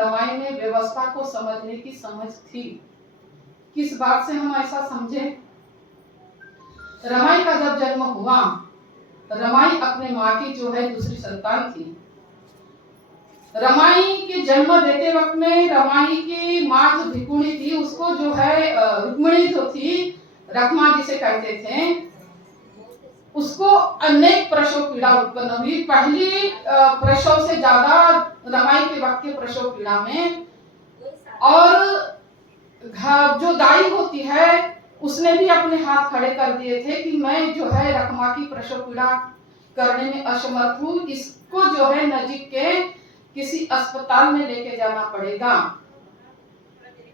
रमाई में व्यवस्था को समझने की समझ थी। किस बात से हम ऐसा समझे? रमाई का जब जन्म हुआ, रमाई अपने माँ की जो है दूसरी संतान थी। रमाई के जन्म देते वक्त में रमाई की माँ जो भिकुणी थी, उसको जो है रुक्मिणी जो थी, रखमा जिसे कहते थे, उसको अनेक प्रसव पीड़ा उत्पन्न हुई। पहली प्रसव से ज्यादा रमाई के वक्त के प्रसव पीड़ा में, और जो दाई होती है उसने भी अपने हाथ खड़े कर दिए थे कि मैं जो है रखमा की प्रसव पीड़ा करने में असमर्थ हूँ, इसको जो है नजीक के किसी अस्पताल में लेके जाना पड़ेगा।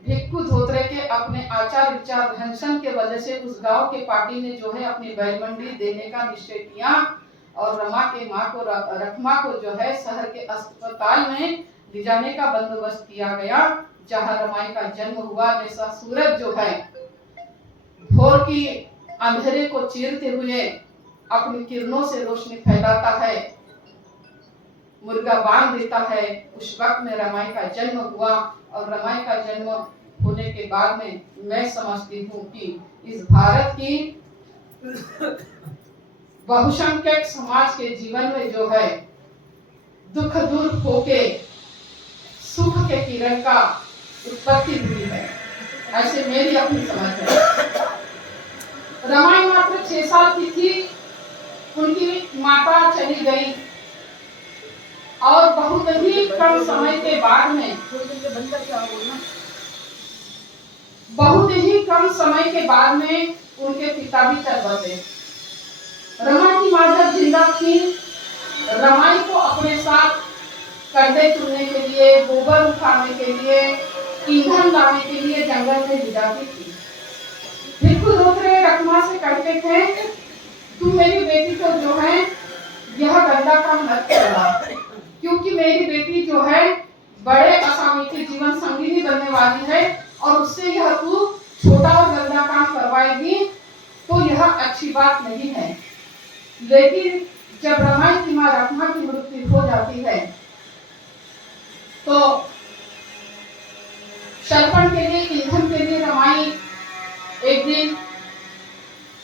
भिक्खु धोत्रे के अपने आचार विचार ढंसन के वजह से उस गांव के पार्टी ने जो है अपनी बैलमंडी देने का निश्चय किया और रमा के माँ को रखमा को जो है शहर के अस्पताल में ले जाने का बंदोबस्त किया गया, जहाँ रमाई का जन्म हुआ। जैसा सूरज जो है भोर की अंधेरे को चीरते हुए अपनी किरणों से रोशनी फैलाता है, मुर्गा बांध देता है, उस वक्त में रमाई का जन्म हुआ। और रमाई का जन्म होने के बाद में मैं समझती हूँ कि इस भारत की बहुसंख्यक समाज के जीवन में जो है दुख दूर होके सुख के किरण का उत्पत्ति हुई है, ऐसे मेरी अपनी समझ है। रमाई मात्र 6 साल की थी, उनकी माता चली गई और बहुत ही कम समय के बाद में उनके पिता भी चल बसे। रमा की माँ जब जिंदा थी, रमाई को अपने साथ कंडे चुनने के लिए, गोबर उठाने के लिए, ईंधन लाने के लिए जंगल में ले जाती थी। भिक्खु धोत्रे रखमा से कहते थे, तुम मेरी बेटी को जो है यह गंदा काम मत करना, क्योंकि मेरी बेटी जो है बड़े आसानी के जीवन संगिनी बनने वाली है और उससे यह तू छोटा और गंदा काम करवाएगी तो यह अच्छी बात नहीं है। लेकिन जब रमाई की माँ रखमा की मृत्यु हो जाती है तो शर्पण के लिए, ईंधन के लिए रमाई एक दिन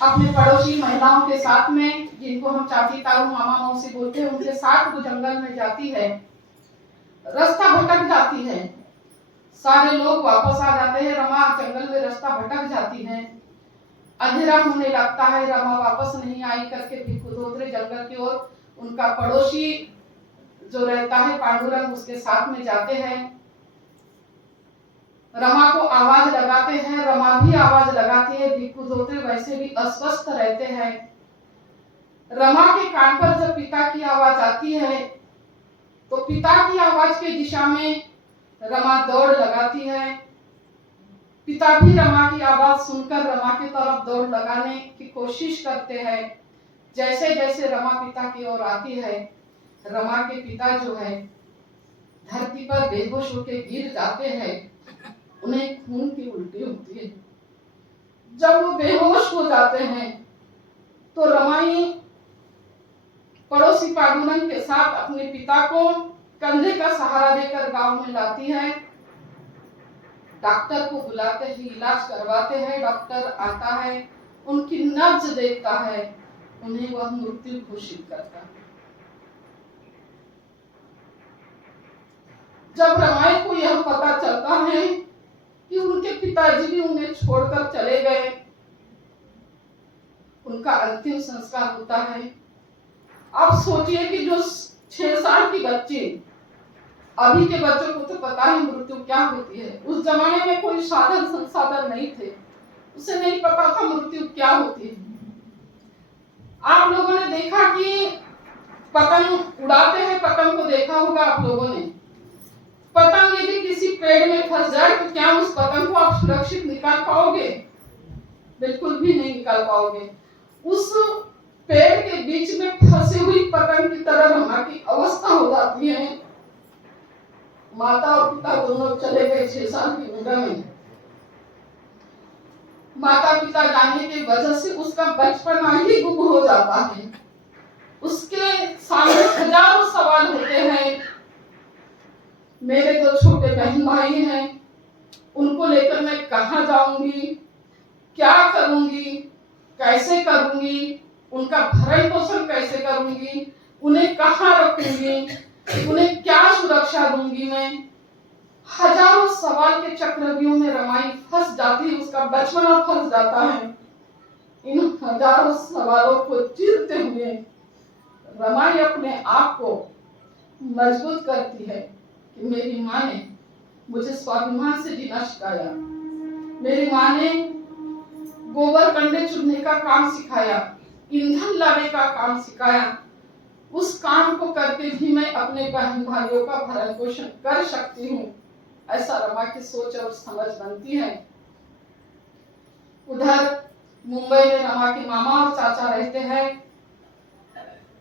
अपने पड़ोसी महिलाओं के साथ में, जिनको हम चाची ताऊ मामा मौसी बोलते हैं, उनके साथ वो जंगल में जाती है। रास्ता भटक जाती है, सारे लोग वापस आ जाते हैं, रमा जंगल में रास्ता भटक जाती है। अंधेरा होने लगता है, रमा वापस नहीं आई करके भिक्खु धोत्रे जंगल की ओर उनका पड़ोसी जो रहता है पांडुरंग, उसके साथ में जाते हैं। रमा को आवाज लगाते हैं, रमा भी आवाज लगाती है। भिक्खु धोत्रे वैसे भी अस्वस्थ रहते हैं। रमा के कान पर जब पिता की आवाज आती है तो पिता की आवाज के दिशा में रमा दौड़ लगाती है। पिता भी रमा की आवाज सुनकर रमा की तरफ दौड़ लगाने की कोशिश करते हैं। जैसे जैसे रमा पिता की ओर आती है, रमा के पिता जो है धरती पर बेहोश होकर गिर जाते हैं, उन्हें खून की उल्टी होती है। जब वो बेहोश हो जाते हैं तो रमाई पड़ोसी पांडुरंग के साथ अपने पिता को कंधे का सहारा देकर गांव में लाती है। डॉक्टर को बुलाते हैं, इलाज करवाते हैं। डॉक्टर आता है, उनकी नब्ज देखता है, उन्हें वह मृत्यु घोषित करता है। जब रमाई को यह पता चलता है कि उनके पिताजी भी उन्हें छोड़कर चले गए, उनका अंतिम संस्कार होता है। अब सोचिए कि जो 6 साल की बच्ची, अभी के बच्चों को तो पता है मृत्यु क्या होती है, उस जमाने में कोई साधन संसाधन नहीं थे, उसे नहीं पता था मृत्यु क्या होती है। आप लोगों ने देखा कि पतंग उड़ाते हैं, पतंग को देखा होगा आप लोगों ने। पतंग यदि किसी पेड़ में फंस जाए तो क्या उस पतंग को आप सुरक्षित निकाल पाओगे? बिल्कुल भी नहीं निकाल पाओगे। उस पेड़ के बीच में फंसी हुई पतंग की तरह रमा की अवस्था हो जाती है। माता और पिता दोनों चले गए 6 साल की उम्र में। माता पिता जाने की वजह से उसका बचपना ही गुम हो जाता है। उसके सामने हजारों सवाल होते हैं। मेरे 2 छोटे बहन भाई हैं, उनको लेकर मैं कहाँ जाऊंगी, क्या करूंगी, कैसे करूंगी, उनका भरण पोषण कैसे करूंगी, उन्हें कहाँ रखूंगी, उन्हें क्या सुरक्षा दूंगी मैं। हजारों सवाल के चक्रव्यूह में रमाई फंस जाती है, उसका बचपना फंस जाता है। इन हजारों सवालों को चीरते हुए रमाई अपने आप को मजबूत करती है कि मेरी माँ ने मुझे स्वाभिमान से जीना सिखाया, मेरी माँ ने गोबर कंडे चुनने का काम सिखाया, ईंधन लाने का काम सिखाया। उस काम को करके भी मैं अपने बहन भाइयों का भरण पोषण कर सकती हूँ, ऐसा रमा की सोच और समझ बनती है। उधर मुंबई में रमा के मामा और चाचा रहते हैं,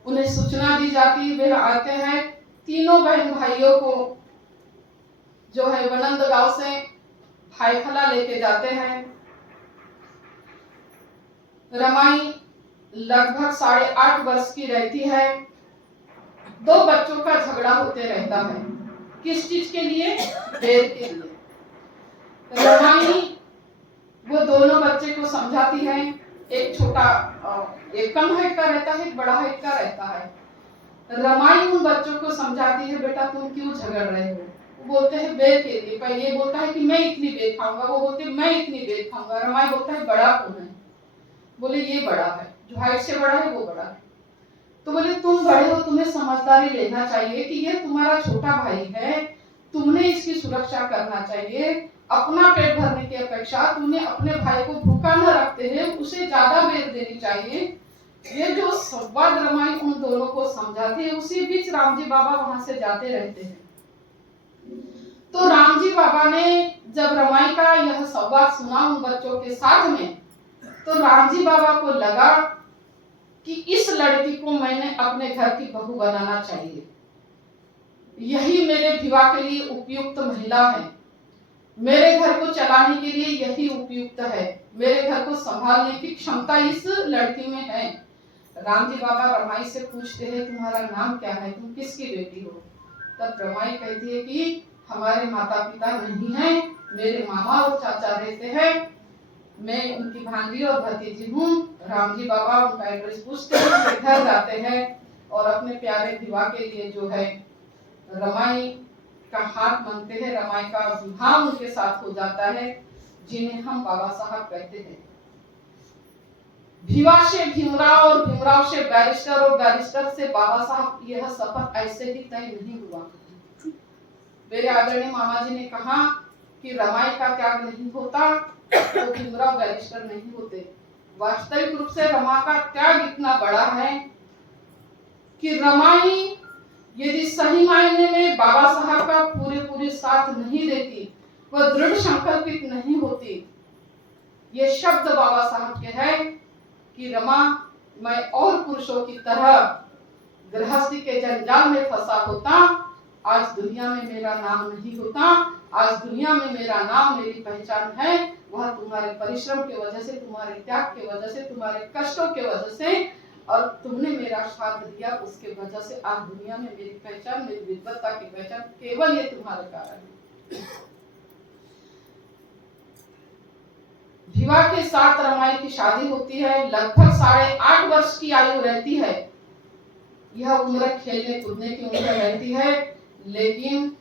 उन्हें सूचना दी जाती है, वे आते हैं, तीनों बहन भाइयों को जो है बनंद गांव से भाईखला लेके जाते हैं। रमाई लगभग 8.5 वर्ष की रहती है। 2 बच्चों का झगड़ा होते रहता है। किस चीज के लिए? बेर के लिए। रमाई वो दोनों बच्चे को समझाती है, एक छोटा एक कम हाइट का रहता है, एक बड़ा हाइट का रहता है। रमाई उन बच्चों को समझाती है, बेटा तुम क्यों झगड़ रहे हो? वो बोलते हैं बेर के लिए। पर ये बोलता है कि मैं इतनी बेर खाऊंगा, वो बोलते हैं मैं इतनी बेर खाऊंगा। रमाई बोलता है बड़ा कौन है? बोले ये बड़ा है, जो हाइट से बड़ा है वो बड़ा है। तो बोले तुम बड़े हो, तुम्हें समझदारी लेना चाहिए कि ये तुम्हारा छोटा भाई है, तुमने इसकी सुरक्षा करना चाहिए। अपना पेट भरने की अपेक्षा तुमने अपने भाई को भूखा न रखते हैं, उसे ज्यादा बेर देनी चाहिए। ये जो संवाद रमाई उन दोनों को समझाती है। उसी बीच रामजी बाबा वहां से जाते रहते हैं। तो रामजी बाबा ने जब रमाई का यह संवाद सुना उन बच्चों के साथ में, तो रामजी बाबा को लगा कि इस लड़की को मैंने अपने घर की बहू बनाना चाहिए, यही मेरे विवाह के लिए उपयुक्त महिला है, मेरे घर को चलाने के लिए यही उपयुक्त है, मेरे घर को संभालने की क्षमता इस लड़की में है। रामजी बाबा रमाई से पूछते हैं तुम्हारा नाम क्या है, तुम किसकी बेटी हो? तब रमाई कहती है कि हमारे माता पिता नहीं है, मेरे मामा और चाचा रहते हैं, मैं उनकी भांजी और भतीजी हूँ। रामजी बाबा उनका एड्रेस पूछते हैं, घर जाते हैं और अपने प्यारे विवाह के लिए जो है रमाई का हाथ मांगते हैं। रमाई का विवाह उनके साथ हो जाता है, जिन्हें हम बाबा साहब कहते हैं। विवाह से भीमराव और भीमराव से बैरिस्टर और बैरिस्टर से बाबा साहब, यह सफर ऐसे ही तय नहीं हुआ। मेरे आदरणीय मामा जी ने कहा कि रमाई का त्याग नहीं होता तो भीमराव बैरिस्टर नहीं होते। वास्तविक रूप से रमा का त्याग इतना बड़ा है कि रमाई यदि सही मायने में बाबा साहब का पूरे साथ नहीं देती, वह दृढ़ संकल्पित नहीं होती। ये शब्द बाबा साहब के हैं कि रमा, मैं और पुरुषों की तरह गृहस्थी के जंजाल में फंसा होता, आज दुनिया में मेरा नाम नहीं होता। आज दुनिया में मेरा नाम, मेरी पहचान है, वह तुम्हारे परिश्रम की वजह से, तुम्हारे त्याग की वजह से, तुम्हारे कष्टों की वजह से, और तुमने मेरा साथ दिया उसके वजह से आज दुनिया में मेरी पहचान, मेरी विद्वत्ता की पहचान केवल ये तुम्हारे कारण है। विवाह के साथ रमाई की शादी होती है। लगभग 8.5 वर्ष की आयु रहती है। यह उम्र खेलने कूदने की उम्र रहती है, लेकिन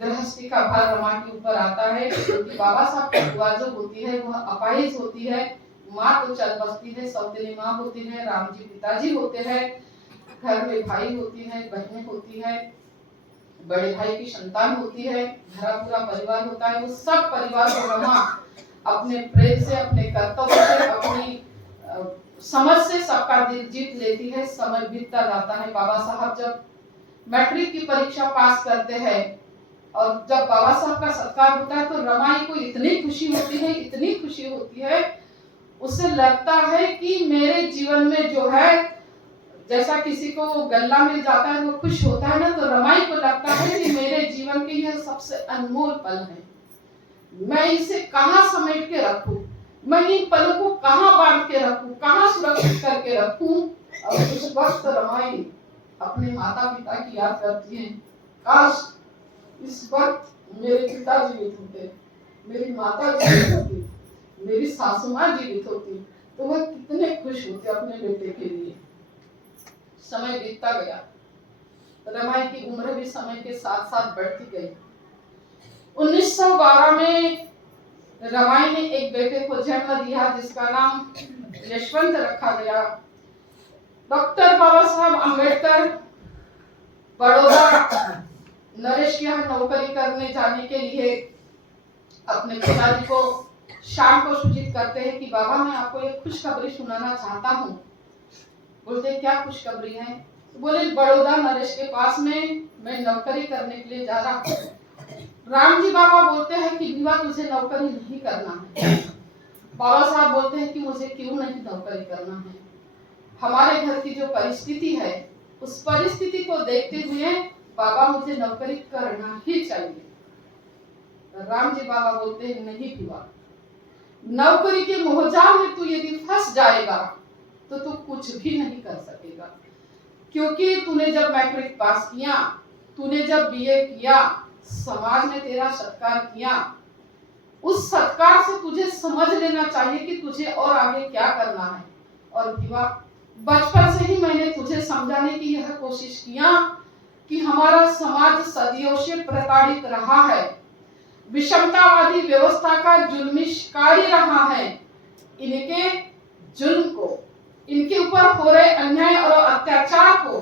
गृहस्थी का भार रमा के ऊपर आता है, क्योंकि बाबा साहब की बुआ जो होती है वह अपाहिज होती है। माँ तो चल बसती है, सौतेली माँ होती है, रामजी पिताजी होते हैं, घर में भाई होती है, बहनें होती है, बड़े भाई की संतान होती है, भरा पूरा परिवार होता है। उस सब परिवार को रमा अपने प्रेम से, अपने कर्तव्य से, अपनी समझ से सबका दिल जीत लेती है। समय बीतता जाता है। बाबा साहब जब मैट्रिक की परीक्षा पास करते हैं और जब बाबा साहब का सत्कार होता है, तो रमाई को इतनी खुशी होती है, इतनी खुशी होती है, उसे लगता है कि मेरे जीवन में जो है, जैसा किसी को गल्ला मिल जाता है वो खुश होता है ना, तो रमाई को लगता है कि मेरे जीवन के यह सबसे अनमोल पल है, मैं इसे कहाँ समेट के रखूं, मैं इन पलों को कहाँ बांध के रखूं, कहाँ सुरक्षित करके रखूं। और उस वक्त रमाई अपने माता पिता की याद करती है, काश इस वक्त मेरे पिता जीवित होते, मेरी माता जीवित होती, मेरी सासू माँ जीवित होती, तो वह कितने खुश होते अपने बेटे के लिए। समय बीतता गया, रमाई की उम्र भी समय के साथ साथ बढ़ती गई। 1912 में रमाई ने एक बेटे को जन्म दिया जिसका नाम यशवंत रखा गया। डॉक्टर बाबा साहब अम्बेडकर बड़ौदा नरेश के यहाँ नौकरी करने जाने के लिए अपने पिताजी को शाम को सूचित करते हैं कि बाबा मैं आपको एक खुशखबरी सुनाना चाहता हूँ। बोलते क्या खुशखबरी है? तो बोले बड़ौदा नरेश के पास में मैं नौकरी करने के लिए जा रहा हूँ। राम जी बाबा बोलते हैं कि विवा तुझे नौकरी नहीं करना है। बाबा साहब बोलते हैं कि मुझे क्यों नहीं नौकरी करना है, हमारे घर की जो परिस्थिति है उस परिस्थिति को देखते हुए बाबा मुझे नौकरी करना ही चाहिए। राम जी बाबा बोलते हैं नहीं विवा, नौकरी के मोहजाल में तू यदि फंस जाएगा तो तू कुछ भी नहीं कर सकेगा, क्योंकि तूने जब मैट्रिक पास किया, तूने जब बीए किया, समाज ने तेरा सत्कार किया, उस सत्कार से तुझे समझ लेना चाहिए कि तुझे और आगे क्या करना है। और विवा बचपन से ही मैंने तुझे समझाने की यह कोशिश किया कि हमारा समाज सदियों से प्रताड़ित रहा है, विषमतावादी व्यवस्था का जुल्मी शिकारी रहा है। इनके जुल्म को, इनके ऊपर हो रहे अन्याय और अत्याचार को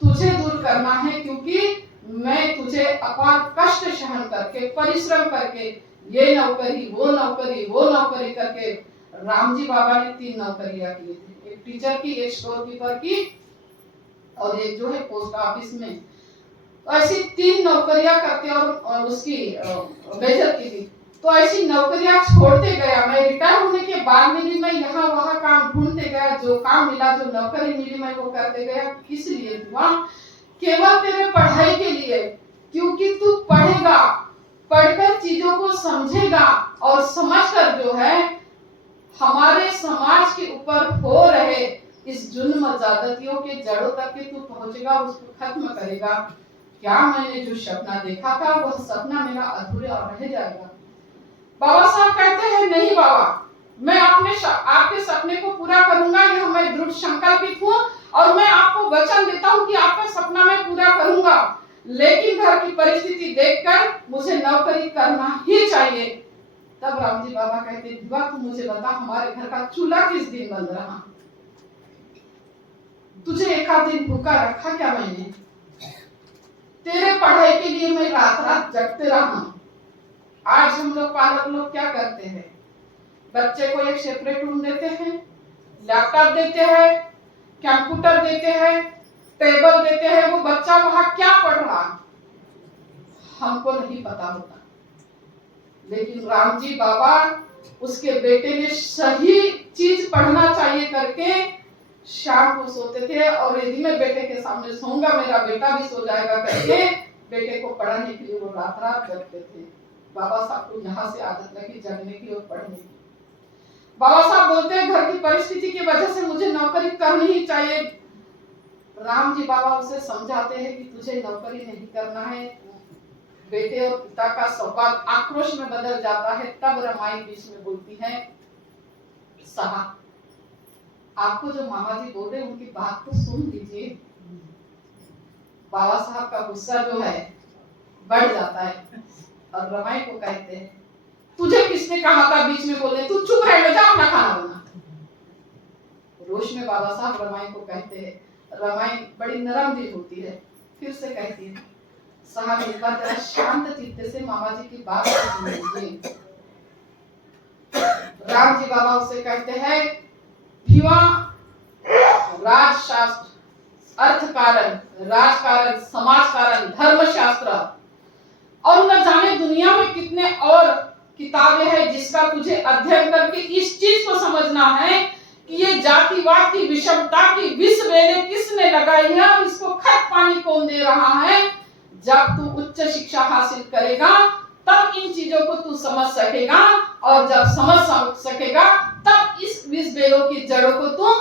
तुझे दूर करना है, क्योंकि मैं तुझे अपार कष्ट सहन करके, परिश्रम करके, ये नौकरी वो नौकरी वो नौकरी करके, राम जी बाबा ने 3 नौकरियां की थी, एक टीचर की, एक स्टोर कीपर की और एक जो है पोस्ट ऑफिस में। तो ऐसी 3 नौकरियां करके और उसकी मेजर की थी। तो ऐसी नौकरियां छोड़ते गया। मैं रिटायर होने के बाद में भी मैं यहाँ वहाँ काम ढूंढते गया, जो काम मिला, जो नौकरी मिली मैं वो करते गया। किस लिए हुआ? केवल तेरे पढ़ाई के लिए, क्योंकि तू पढ़ेगा, पढ़कर चीजों को समझेगा और समझकर जो है हमारे समाज के ऊपर हो रहे इस जुल्म ज्यादतियों के जड़ों तक के तू पहुंचेगा, उसको खत्म करेगा। क्या मैंने जो सपना देखा था वह सपना मेरा अधूरा रह जाएगा। बाबा साहब कहते हैं नहीं बाबा, मैं आपके सपने को पूरा करूंगा, यह मैं दृढ़ संकल्पित हूँ और मैं आपको वचन देता हूँ कि आपका सपना मैं पूरा करूंगा, लेकिन घर की परिस्थिति देखकर मुझे नौकरी करना ही चाहिए। तब राम जी बाबा कहते विवा तू मुझे बता, हमारे घर का चूल्हा किस दिन बंद रहा? तुझे एक आध दिन भूखा रखा क्या मैंने? तेरे पढ़ाई के लिए मैं रात रात जगते रहा। आज हम लोग पालक लोग क्या करते हैं? बच्चे को एक सेपरेट रूम देते हैं, लैपटॉप देते हैं, कंप्यूटर देते हैं, टेबल देते हैं, वो बच्चा वहां क्या पढ़ रहा हमको नहीं पता होता। लेकिन राम जी बाबा उसके बेटे ने सही चीज पढ़ना चाहिए करके शाम को सोते थे, और यदि मैं बेटे के सामने सोऊंगा मेरा बेटा भी सो जाएगा करके बेटे को पढ़ाने के लिए वो रात रात जगते थे। बाबा साहब को यहाँ से आदत लगी जगने की और पढ़ने की। बाबा साहब बोलते हैं घर की परिस्थिति की वजह से मुझे नौकरी करनी ही चाहिए। राम जी बाबा उसे समझाते हैं कि तुझे नौकरी नहीं करना है। बेटे और पिता का संवाद आक्रोश में बदल जाता है। तब रमाई बीच में बोलती है साहब, आपको जो मामा जी बोल रहे उनकी बात तो सुन लीजिए। बाबा साहब का गुस्सा जो है बढ़ जाता है और रमाई को कहते हैं तुझे किसने कहा था बीच में बोलने, तू चुप रह, ले जा अपना खाना बना। रोश में बाबा साहब रमाई को कहते हैं, रमाई बड़ी नरम दिल होती है, फिर से कहती है साहब एक बार जरा शांत चित्त से मामा जी की बात सुन लीजिए। राम जी बाबा उसे कहते हैं भीवा राजशास्त्र, अर्थ कारण, राजकारण, समाज कारण, धर्मशास्त्र और न जाने दुनिया में कितने और किताबें हैं जिसका तुझे अध्ययन करके इस चीज को समझना है कि ये जातिवाद की विषमता की विष वेले किसने लगाई है और इसको खत पानी कौन दे रहा है। जब तू उच्च शिक्षा हासिल करेगा तब इन चीजों को तू समझ सकेगा, और जब समझ सकेगा तब इस विष वेलों की जड़ों को तू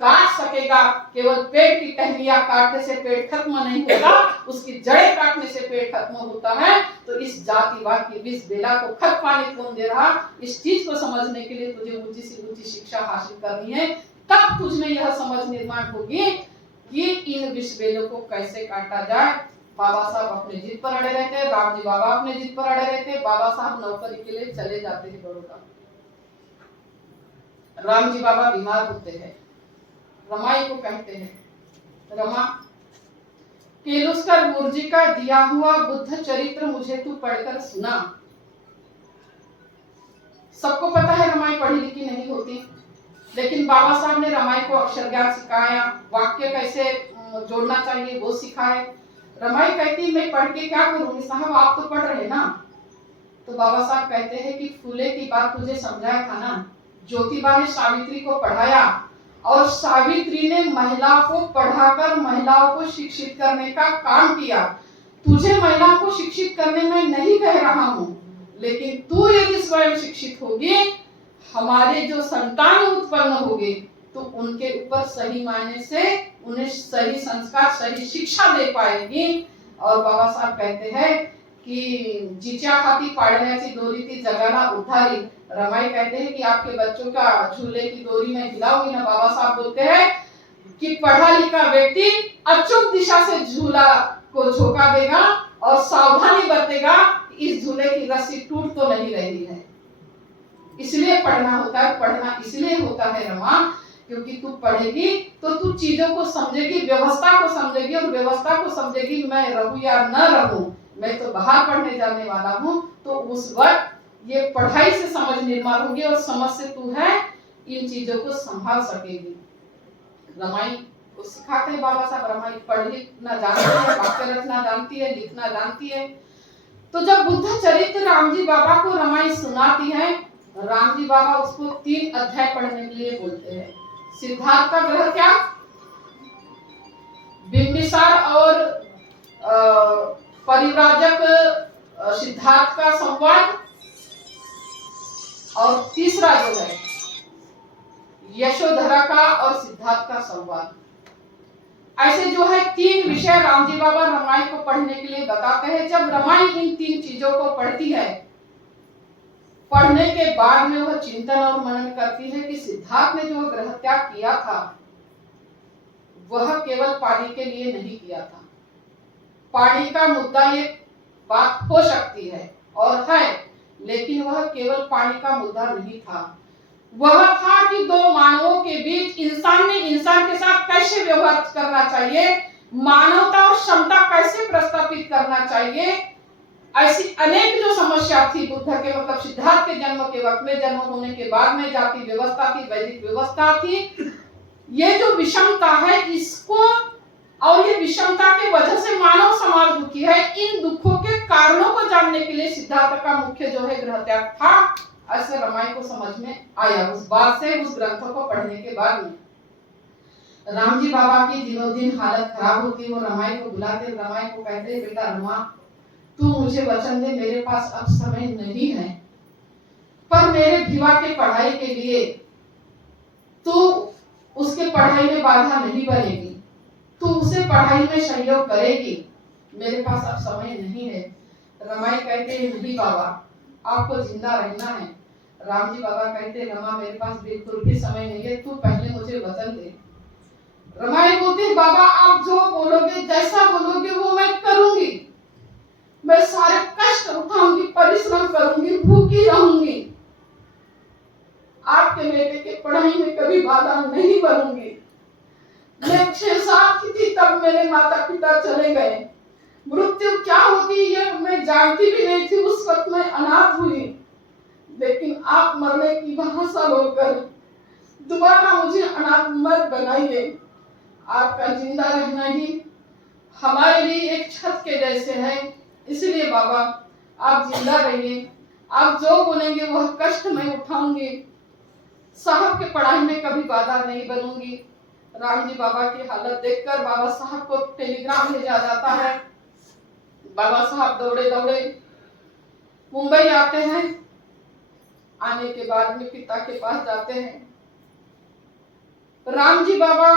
काट सकेगा। केवल पेड़ की टहनियां काटने से पेड़ खत्म नहीं होता, उसकी जड़ें काटने से पेड़ खत्म होता है। तो इस जातिवाद की विष बेला को खत पानी कौन दे रहा, इस चीज को समझने के लिए तुझे ऊंची से ऊंची शिक्षा हासिल करनी है। तब तुझमें यह समझ निर्माण होगी कि इन विष बेलों को कैसे काटा जाए। बाबा साहब अपने जिद पर अड़े रहते हैं, राम जी बाबा अपने जिद पर अड़े रहते हैं। बाबा साहब नौकरी के लिए चले जाते हैं बड़ौदा। राम जी बाबा बीमार होते हैं। रमाई को कहते हैं, रमा केलुस्कर गुरुजी का दिया हुआ बुद्ध चरित्र मुझे तू पढ़कर सुना। सबको पता है रमाई पढ़ी लिखी नहीं होती, लेकिन बाबा साहब ने रमाई को अक्षर ज्ञान सिखाया, वाक्य कैसे जोड़ना चाहिए वो सिखाए। रमाई कहती मैं पढ़ के क्या करूंगी साहब, आप तो पढ़ रहे ना। तो बाबा साहब कहते हैं कि फूले की बात तुझे समझाया था ना, ज्योतिबा ने सावित्री को पढ़ाया और सावित्री ने महिला को पढ़ाकर महिलाओं को शिक्षित करने का काम किया। तुझे महिला को शिक्षित करने में नहीं कह रहा हूँ, लेकिन तू यदि स्वयं शिक्षित होगी, हमारे जो संतान उत्पन्न होंगे तो उनके ऊपर सही मायने से उन्हें सही संस्कार सही शिक्षा दे पाएगी। और बाबा साहब कहते हैं कि जिच्या खाती पाडण्याची दोरी ती जगाला उठारी। रमाई कहते हैं कि आपके बच्चों का झूले की डोरी में हिलाऊंगी ना। बाबा साहब बोलते हैं कि पढ़ा लिखा व्यक्ति अचूक दिशा से झूला को झोंका देगा और सावधानी बरतेगा, इस झूले की रस्सी टूट तो नहीं रही है। इसलिए पढ़ना होता है, पढ़ना इसलिए होता है रमा, क्योंकि तू पढ़ेगी तो तू चीजों को समझेगी, व्यवस्था को समझेगी, और व्यवस्था को समझेगी मैं रहूं या न रहूं, मैं तो बाहर पढ़ने जाने वाला हूं। तो उस वक्त ये पढ़ाई से समझ निर्माण होगी और समझ से तू है इन चीजों को संभाल सकेगी। रमाई को सिखाते हैं बाबा साहब। रमाई पढ़ लिखना जानती है, वाक्य रचना जानती है, लिखना जानती है। तो जब बुद्ध चरित्र राम जी बाबा को रमाई सुनाती है, राम जी बाबा उसको 3 अध्याय पढ़ने के लिए बोलते हैं। सिद्धार्थ का ग्रह त्याग, बिंबिसार और परिव्राजक सिद्धार्थ का संवाद, और तीसरा जो है यशोधरा का और सिद्धार्थ का संवाद। ऐसे जो है 3 विषय राम जी बाबा रमाई को पढ़ने के लिए बताते हैं। जब रमाई इन 3 चीजों को पढ़ती है, पढ़ने के बाद में वह चिंतन और मनन करती है कि सिद्धार्थ ने जो ग्रह त्याग किया था वह केवल पानी के लिए नहीं किया था। पानी का मुद्दा ये बात हो सकती है और है, लेकिन वह केवल पानी का मुद्दा नहीं था। वह था कि 2 मानवों के बीच इंसान ने इंसान के साथ कैसे व्यवहार करना चाहिए, मानवता और क्षमता कैसे प्रस्थापित करना चाहिए। ऐसी अनेक जो समस्या थी बुद्ध के मतलब सिद्धार्थ के जन्म के वक्त में, जन्म होने के बाद में जाति व्यवस्था थी, वैदिक व्यवस्था थी। ये जो विषमता है इसको, और ये विषमता की वजह से मानव समाज दुखी है। इन दुखों के कारणों को जानने के लिए सिद्धार्थ का मुख्य जो है ग्रह त्याग था। ऐसे रमाई को समझ में आया उस बात से, उस ग्रंथों को पढ़ने के बाद में। राम जी बाबा की दिनों दिन हालत खराब होती, वो रमाई को बुलाते, रमाई को कहते बेटा रमा तू मुझे वचन दे, मेरे पास अब समय नहीं है, पर मेरे भिवा के पढ़ाई के लिए तू उसके पढ़ाई में बाधा नहीं बनेगी, तू उसे पढ़ाई में सहयोग करेगी, मेरे पास अब समय नहीं है। रमाई कहते हैं नहीं बाबा आपको जिंदा रहना है। राम जी बाबा कहते रमा मेरे पास बिल्कुल भी समय नहीं है, तू पहले मुझे वचन दे। रमाई बोलती बाबा आप जो बोलोगे जैसा बोलोगे वो मैं करूंगी, मैं सारे कष्ट उठाऊंगी, परिश्रम करूंगी, भूखी रहूंगी, आपके बेटे के पढ़ाई में कभी बाधा नहीं बनूंगी। मैं 6 साल की थी तब मेरे माता पिता चले गए, मृत्यु क्या होती ये मैं जानती भी नहीं थी, उस वक्त मैं अनाथ हुई, लेकिन आप मरने की भाषा बोलकर दोबारा मुझे अनाथ मत बनाइए। आपका जिंदा रहना ही हमारे लिए एक छत के जैसे है, इसलिए बाबा आप जिंदा रहिए, आप जो बोलेंगे वह कष्ट मैं उठाऊंगी, साहब के पढ़ाई में कभी बाधा नहीं बनूंगी। राम जी बाबा की हालत देखकर बाबा साहब को टेलीग्राम भेजा जाता है। बाबा साहब दौड़े दौड़े मुंबई आते हैं। आने के बाद में पिता के पास जाते हैं। राम जी बाबा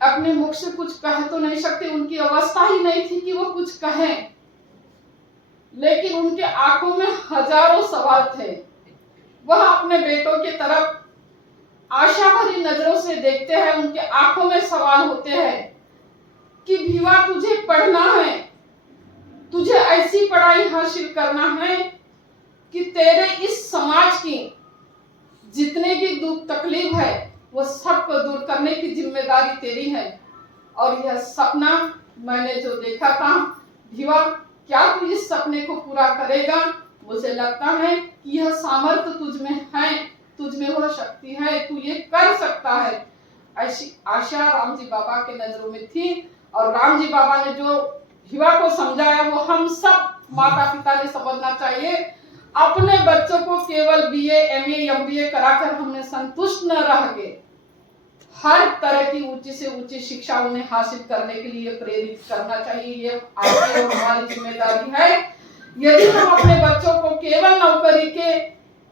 अपने मुख से कुछ कह तो नहीं सकते, उनकी अवस्था ही नहीं थी कि वो कुछ कहें, लेकिन उनके आंखों में हजारों सवाल थे। वह अपने बेटों की तरफ आशा भरी नजरों से देखते हैं। उनके आंखों में सवाल होते हैं कि भिवा तुझे पढ़ना है, तुझे ऐसी पढ़ाई हासिल करना है कि तेरे इस समाज की जितने भी दुख तकलीफ है वो सबको दूर करने की जिम्मेदारी तेरी है। और यह सपना मैंने जो देखा था, भिवा क्या तू इस सपने को पूरा करेगा? मुझे लगता है कि यह सामर्थ्य तुझ में है, तुझ में वह शक्ति है, तू ये कर सकता है। ऐसी आशा राम जी बाबा के नजरों में थी। और राम जी बाबा ने जो भिवा को समझाया वो हम सब माता पिता ने समझना चाहिए। अपने बच्चों को केवल बीए, एमए, एमबीए कराकर हमने संतुष्ट न रह के हर तरह की ऊंची से ऊंची शिक्षा उन्हें हासिल करने के लिए प्रेरित करना चाहिए। ये आपकी और हमारी जिम्मेदारी है। यदि हम अपने बच्चों को केवल नौकरी के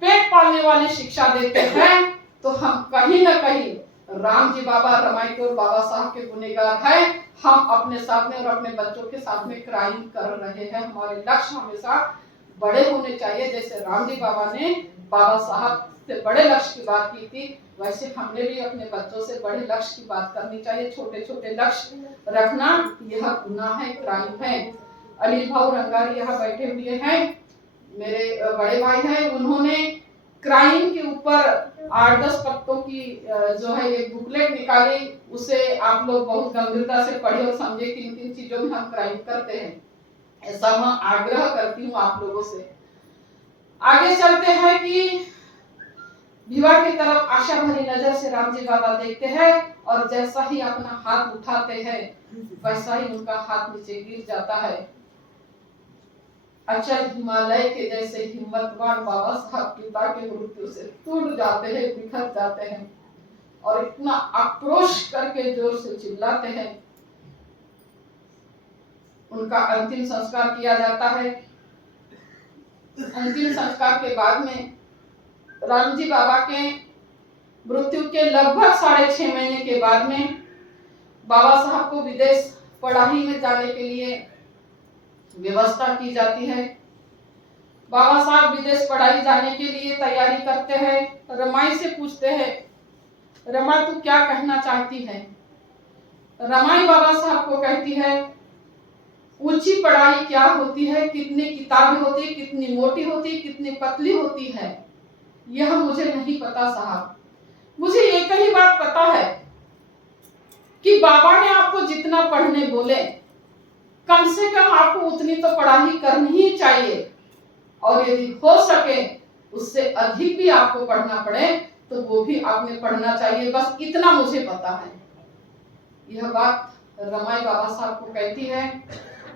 पेट पालने वाली शिक्षा देते हैं तो हम कहीं ना कहीं राम जी बाबा, रमाई और बाबा साहब के गुनहगार हैं। हम अपने साथ में और अपने बच्चों के साथ में क्राइम कर रहे हैं। हमारे लक्ष्य हमेशा बड़े होने चाहिए। जैसे राम जी बाबा ने बाबा साहब से बड़े लक्ष्य की बात की थी, वैसे हमने भी अपने बच्चों से बड़े लक्ष्य की बात करनी चाहिए। छोटे छोटे लक्ष्य रखना यह गुनाह है, क्राइम है। अनिल भाऊ रंगारी यहाँ बैठे हुए हैं, मेरे बड़े भाई हैं। उन्होंने क्राइम के ऊपर 8-10 पत्तों की जो है एक बुकलेट निकाली। उसे आप लोग बहुत गंभीरता से पढ़े और समझे कि किन किन चीजों में हम क्राइम करते हैं। ऐसा मैं आग्रह करती हूँ आप लोगों से। आगे चलते हैं कि भिवा की तरफ आशा भरी नजर से राम जी बाबा देखते हैं और जैसा ही अपना हाथ उठाते हैं वैसा ही उनका हाथ नीचे गिर जाता है। अचल हिमालय के जैसे हिम्मतवान बाबा साहब पिता के मृत्यु से टूट जाते हैं, बिखर जाते हैं और इतना आक्रोश करके जोर से चिल्लाते हैं। उनका अंतिम संस्कार किया जाता है। अंतिम संस्कार के बाद में राम जी बाबा के मृत्यु के लगभग 6.5 महीने के बाद में बाबा साहब को विदेश पढ़ाई में जाने के लिए व्यवस्था की जाती है। बाबा साहब विदेश पढ़ाई जाने के लिए तैयारी करते हैं। रमाई से पूछते हैं, रमा तू क्या कहना चाहती है? रमाई बाबा साहब को कहती है, ऊंची पढ़ाई क्या होती है, कितनी किताबें होती है, कितनी मोटी होती है, कितनी पतली होती है, यह मुझे नहीं पता साहब। मुझे एक ही बात पता है कि बाबा ने आपको जितना पढ़ने बोले कम से कम आपको उतनी तो पढ़ाई करनी ही चाहिए और यदि हो सके उससे अधिक भी आपको पढ़ना पड़े तो वो भी आपने पढ़ना चाहिए, बस इतना मुझे पता है। यह बात रमाई बाबा साहब को कहती है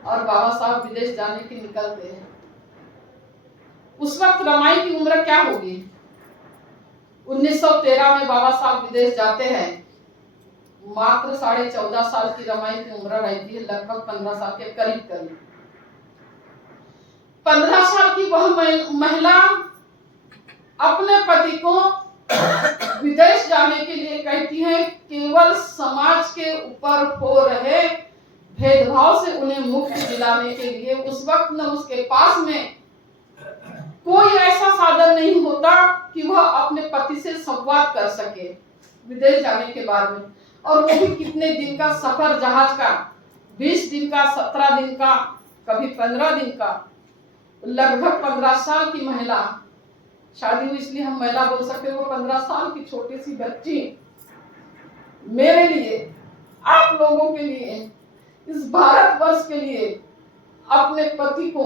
और बाबा साहब विदेश जाने के निकलते हैं। उस वक्त रमाई की उम्र क्या होगी? 1913 में बाबा साहब विदेश जाते हैं। मात्र 14.5 साल की रमाई की उम्र रहती है, लगभग 15 साल के करीब करीब। 15 साल की वह महिला अपने पति को विदेश जाने के लिए कहती है, केवल समाज के ऊपर हो रहे भेदभाव से उन्हें मुक्ति दिलाने के लिए। उस वक्त न उसके पास में कोई ऐसा साधन नहीं होता कि वह अपने पति से संवाद कर सके विदेश जाने के बाद में। और वो भी कितने दिन का सफर जहाज का, 20 दिन का, 17 दिन का, कभी 15 दिन का। लगभग 15 साल की महिला, शादी हुई इसलिए हम महिला बोल सकते, वो 15 साल की छोटी सी बच्ची मेरे लिए, आप लोगों के लिए, इस भारतवर्ष के लिए अपने पति को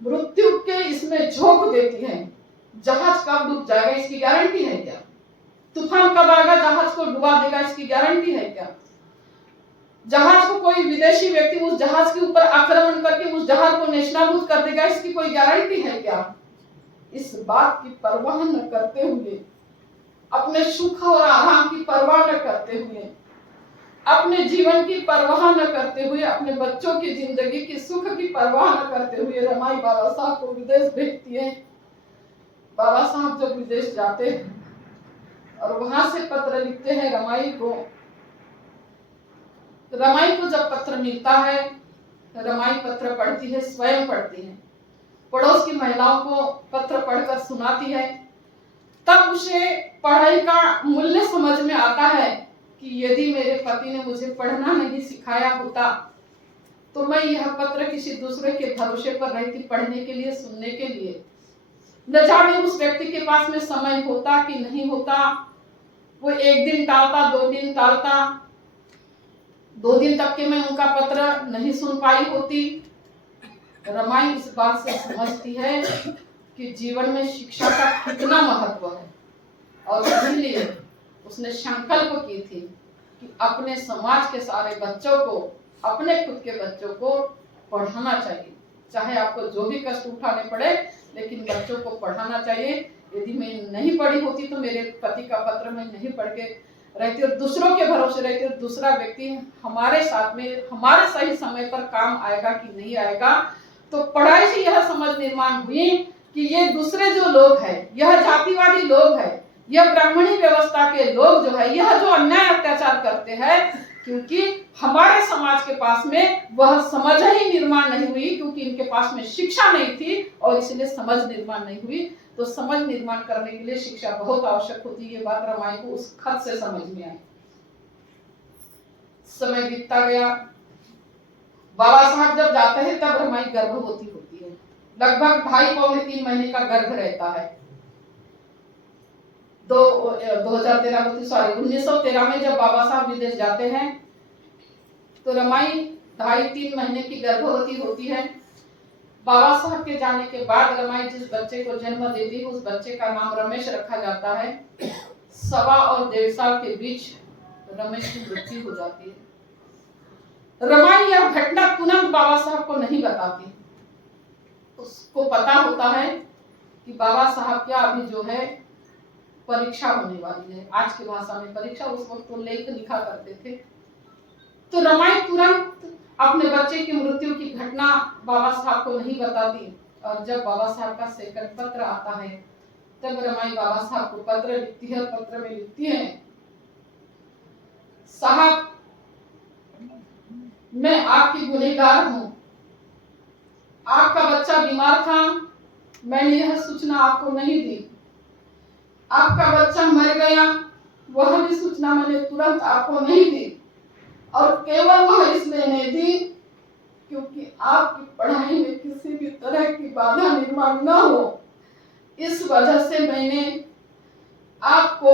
मृत्यु के इसमें झोंक देती है। जहाज कब डूब जाएगा इसकी गारंटी है क्या? तूफान कब आएगा जहाज को डुबा देगा इसकी गारंटी है क्या? जहाज को कोई विदेशी व्यक्ति उस जहाज के ऊपर आक्रमण करके उस जहाज को नेस्तनाबूद कर देगा इसकी कोई गारंटी है क्या? इस बात की परवाह न करते हुए, अपने सुख और आराम की परवाह न करते हुए, अपने जीवन की परवाह न करते हुए, अपने बच्चों की जिंदगी की सुख की परवाह न करते हुए रमाई बाबा साहब को विदेश भेजती है। बाबा साहब जब विदेश जाते हैं और वहां से पत्र लिखते हैं रमाई को। रमाई को जब पत्र मिलता है, रमाई पत्र पढ़ती है, स्वयं पढ़ती है, पड़ोस की महिलाओं को पत्र पढ़कर सुनाती है। तब उसे पढ़ाई का मूल्य समझ में आता है कि यदि मेरे पति ने मुझे पढ़ना नहीं सिखाया होता तो मैं यह पत्र किसी दूसरे के भरोसे पर रहती पढ़ने के लिए, सुनने के लिए। न जाने उस व्यक्ति के पास में समय होता कि नहीं होता। वो एक दिन टालता, 2 दिन टालता, 2 दिन तक के मैं उनका पत्र नहीं सुन पाई होती। रमाई इस बात से समझती है कि जीवन में शिक्षा का कितना महत्व है, और इसलिए उसने संकल्प की थी कि अपने समाज के सारे बच्चों को, अपने खुद के बच्चों को पढ़ाना चाहिए, चाहे आपको जो भी कष्ट उठाने पड़े, लेकिन बच्चों को पढ़ाना चाहिए। यदि मैं नहीं पढ़ी होती तो मेरे पति का पत्र मैं नहीं पढ़ के रहती और दूसरों के भरोसे रहती और दूसरा व्यक्ति हमारे साथ में हमारे सही समय पर काम आएगा कि नहीं आएगा। तो पढ़ाई से यह समझ निर्माण हुई कि ये दूसरे जो लोग हैं, यह जातिवादी लोग हैं, यह ब्राह्मणी व्यवस्था के लोग जो है, यह जो अन्याय अत्याचार करते हैं, क्योंकि हमारे समाज के पास में वह समझ ही निर्माण नहीं हुई, क्योंकि इनके पास में शिक्षा नहीं थी और इसलिए समझ निर्माण नहीं हुई। तो समझ निर्माण करने के लिए शिक्षा बहुत आवश्यक होती है। ये बात रमाई को उस खत से समझ में आई। समय बीतता गया, बाबा साहब जब जाते हैं तब रमाई गर्भवती होती है। लगभग 2.5-3 महीने का गर्भ रहता है। 1913 में जब बाबा साहब विदेश जाते हैं तो रमाई 2.5-3 महीने की गर्भवती होती है। बाबा साहब के जाने के बाद रमाई जिस बच्चे को जन्म देती है, उस बच्चे का नाम रमेश रखा जाता है। 1.25 और 1.5 साल के बीच रमेश की मृत्यु हो जाती है। रमाई यह घटना तुरंत बाबा साहब को नहीं बताती। उसको पता होता है कि बाबा साहब क्या अभी जो है परीक्षा होने वाली है। आज की भाषा में परीक्षा, उस वक्त तो लेख लिखा करते थे। तो रमाई तुरंत अपने बच्चे की मृत्यु की घटना बाबा साहब को नहीं बताती। और जब बाबा साहब का सेकंड पत्र आता है तब रमाई बाबा साहब को पत्र लिखती है। पत्र में लिखती है, साहब मैं आपकी गुनहगार हूं। आपका बच्चा बीमार था, मैंने यह सूचना आपको नहीं दी। आपका बच्चा मर गया, वह भी सूचना मैंने तुरंत आपको नहीं दी। और केवल वह इसलिए नहीं दी क्योंकि आपकी पढ़ाई में किसी भी तरह की बाधा निर्माण न हो। इस वजह से मैंने आपको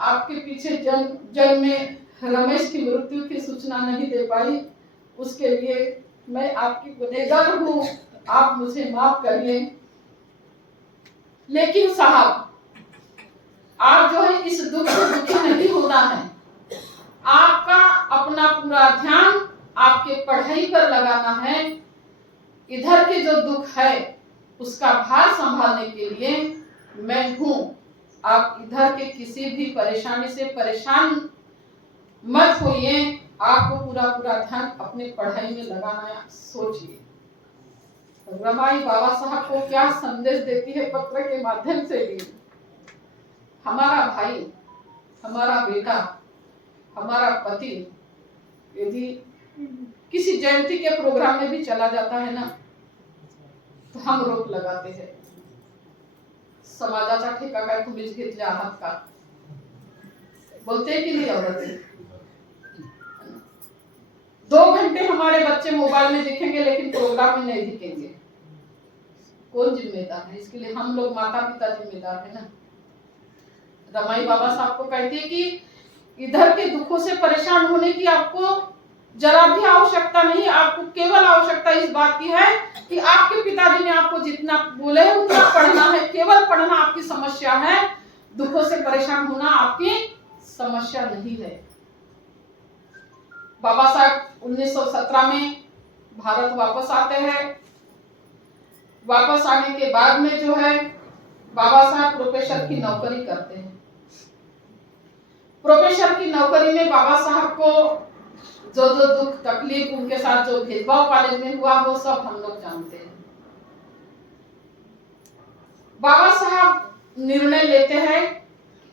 आपके पीछे जन्म में रमेश की मृत्यु की सूचना नहीं दे पाई। उसके लिए मैं आपकी गुनहगार हूँ, आप मुझे माफ करिए। लेकिन साहब, आप जो है इस दुख से दुखी नहीं होना है। आपका अपना पूरा ध्यान आपके पढ़ाई पर लगाना है। इधर के जो दुख है उसका भार संभालने के लिए मैं हूं। आप इधर के किसी भी परेशानी से परेशान मत होइए। आपको पूरा ध्यान अपने पढ़ाई में लगाना है। सोचिए रमाई बाबा साहब को क्या संदेश देती है पत्र के माध्यम से भी। हमारा भाई, हमारा बेटा, हमारा पति यदि किसी जयंती के प्रोग्राम में भी चला जाता है ना, तो हम रोक लगाते हैं। समाजाचा ठेका काय तुम्हीच घेतले आहात का, बोलते हैं कि नहीं औरतें? 2 घंटे हमारे बच्चे मोबाइल में दिखेंगे लेकिन प्रोग्राम में नहीं दिखेंगे। कौन जिम्मेदार है इसके लिए? हम लोग माता पिता जिम्मेदार है ना। रमाई बाबा साहब को कहती है कि इधर के दुखों से परेशान होने की आपको जरा भी आवश्यकता नहीं। आपको केवल आवश्यकता इस बात की है कि आपके पिताजी ने आपको जितना बोले है उतना पढ़ना है। केवल पढ़ना आपकी समस्या है, दुखों से परेशान होना आपकी समस्या नहीं है। बाबा साहब 1917 में भारत वापस आते हैं। वापस आने के बाद में जो है बाबा साहब प्रोफेसर की नौकरी करते हैं। प्रोफेसर की नौकरी में बाबा साहब को जो दुख तकलीफ, उनके साथ जो भेदभाव कॉलेज में हुआ, वो सब हम लोग जानते हैं। बाबा साहब निर्णय लेते हैं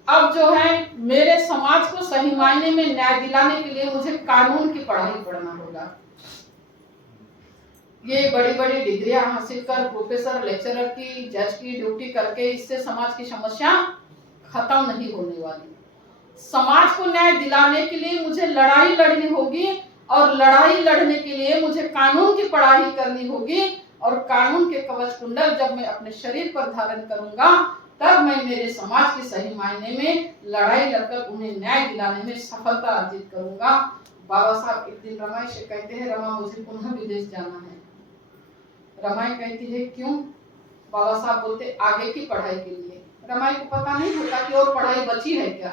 अब जो है मेरे समाज को सही मायने में न्याय दिलाने के लिए मुझे कानून की पढ़ाई पढ़ना होगा। ये बड़ी बड़ी डिग्रियां हासिल कर प्रोफेसर लेक्चरर की जज की ड्यूटी करके इससे समाज की समस्या खत्म नहीं होने वाली। समाज को न्याय दिलाने के लिए मुझे लड़ाई लड़नी होगी और लड़ाई लड़ने के लिए मुझे कानून की पढ़ाई करनी होगी और कानून के कवच कुंडल जब मैं अपने शरीर पर धारण करूंगा तब मैं मेरे समाज के सही मायने में लड़ाई लड़कर उन्हें न्याय दिलाने में सफलता अर्जित करूंगा। बाबा साहब एक दिन रमाई से कहते हैं, रमा मुझे पुनः विदेश जाना है। रमाई कहती है क्यों? बाबा साहब बोलते आगे की पढ़ाई के लिए। रमाई को पता नहीं होता कि और पढ़ाई बची है क्या।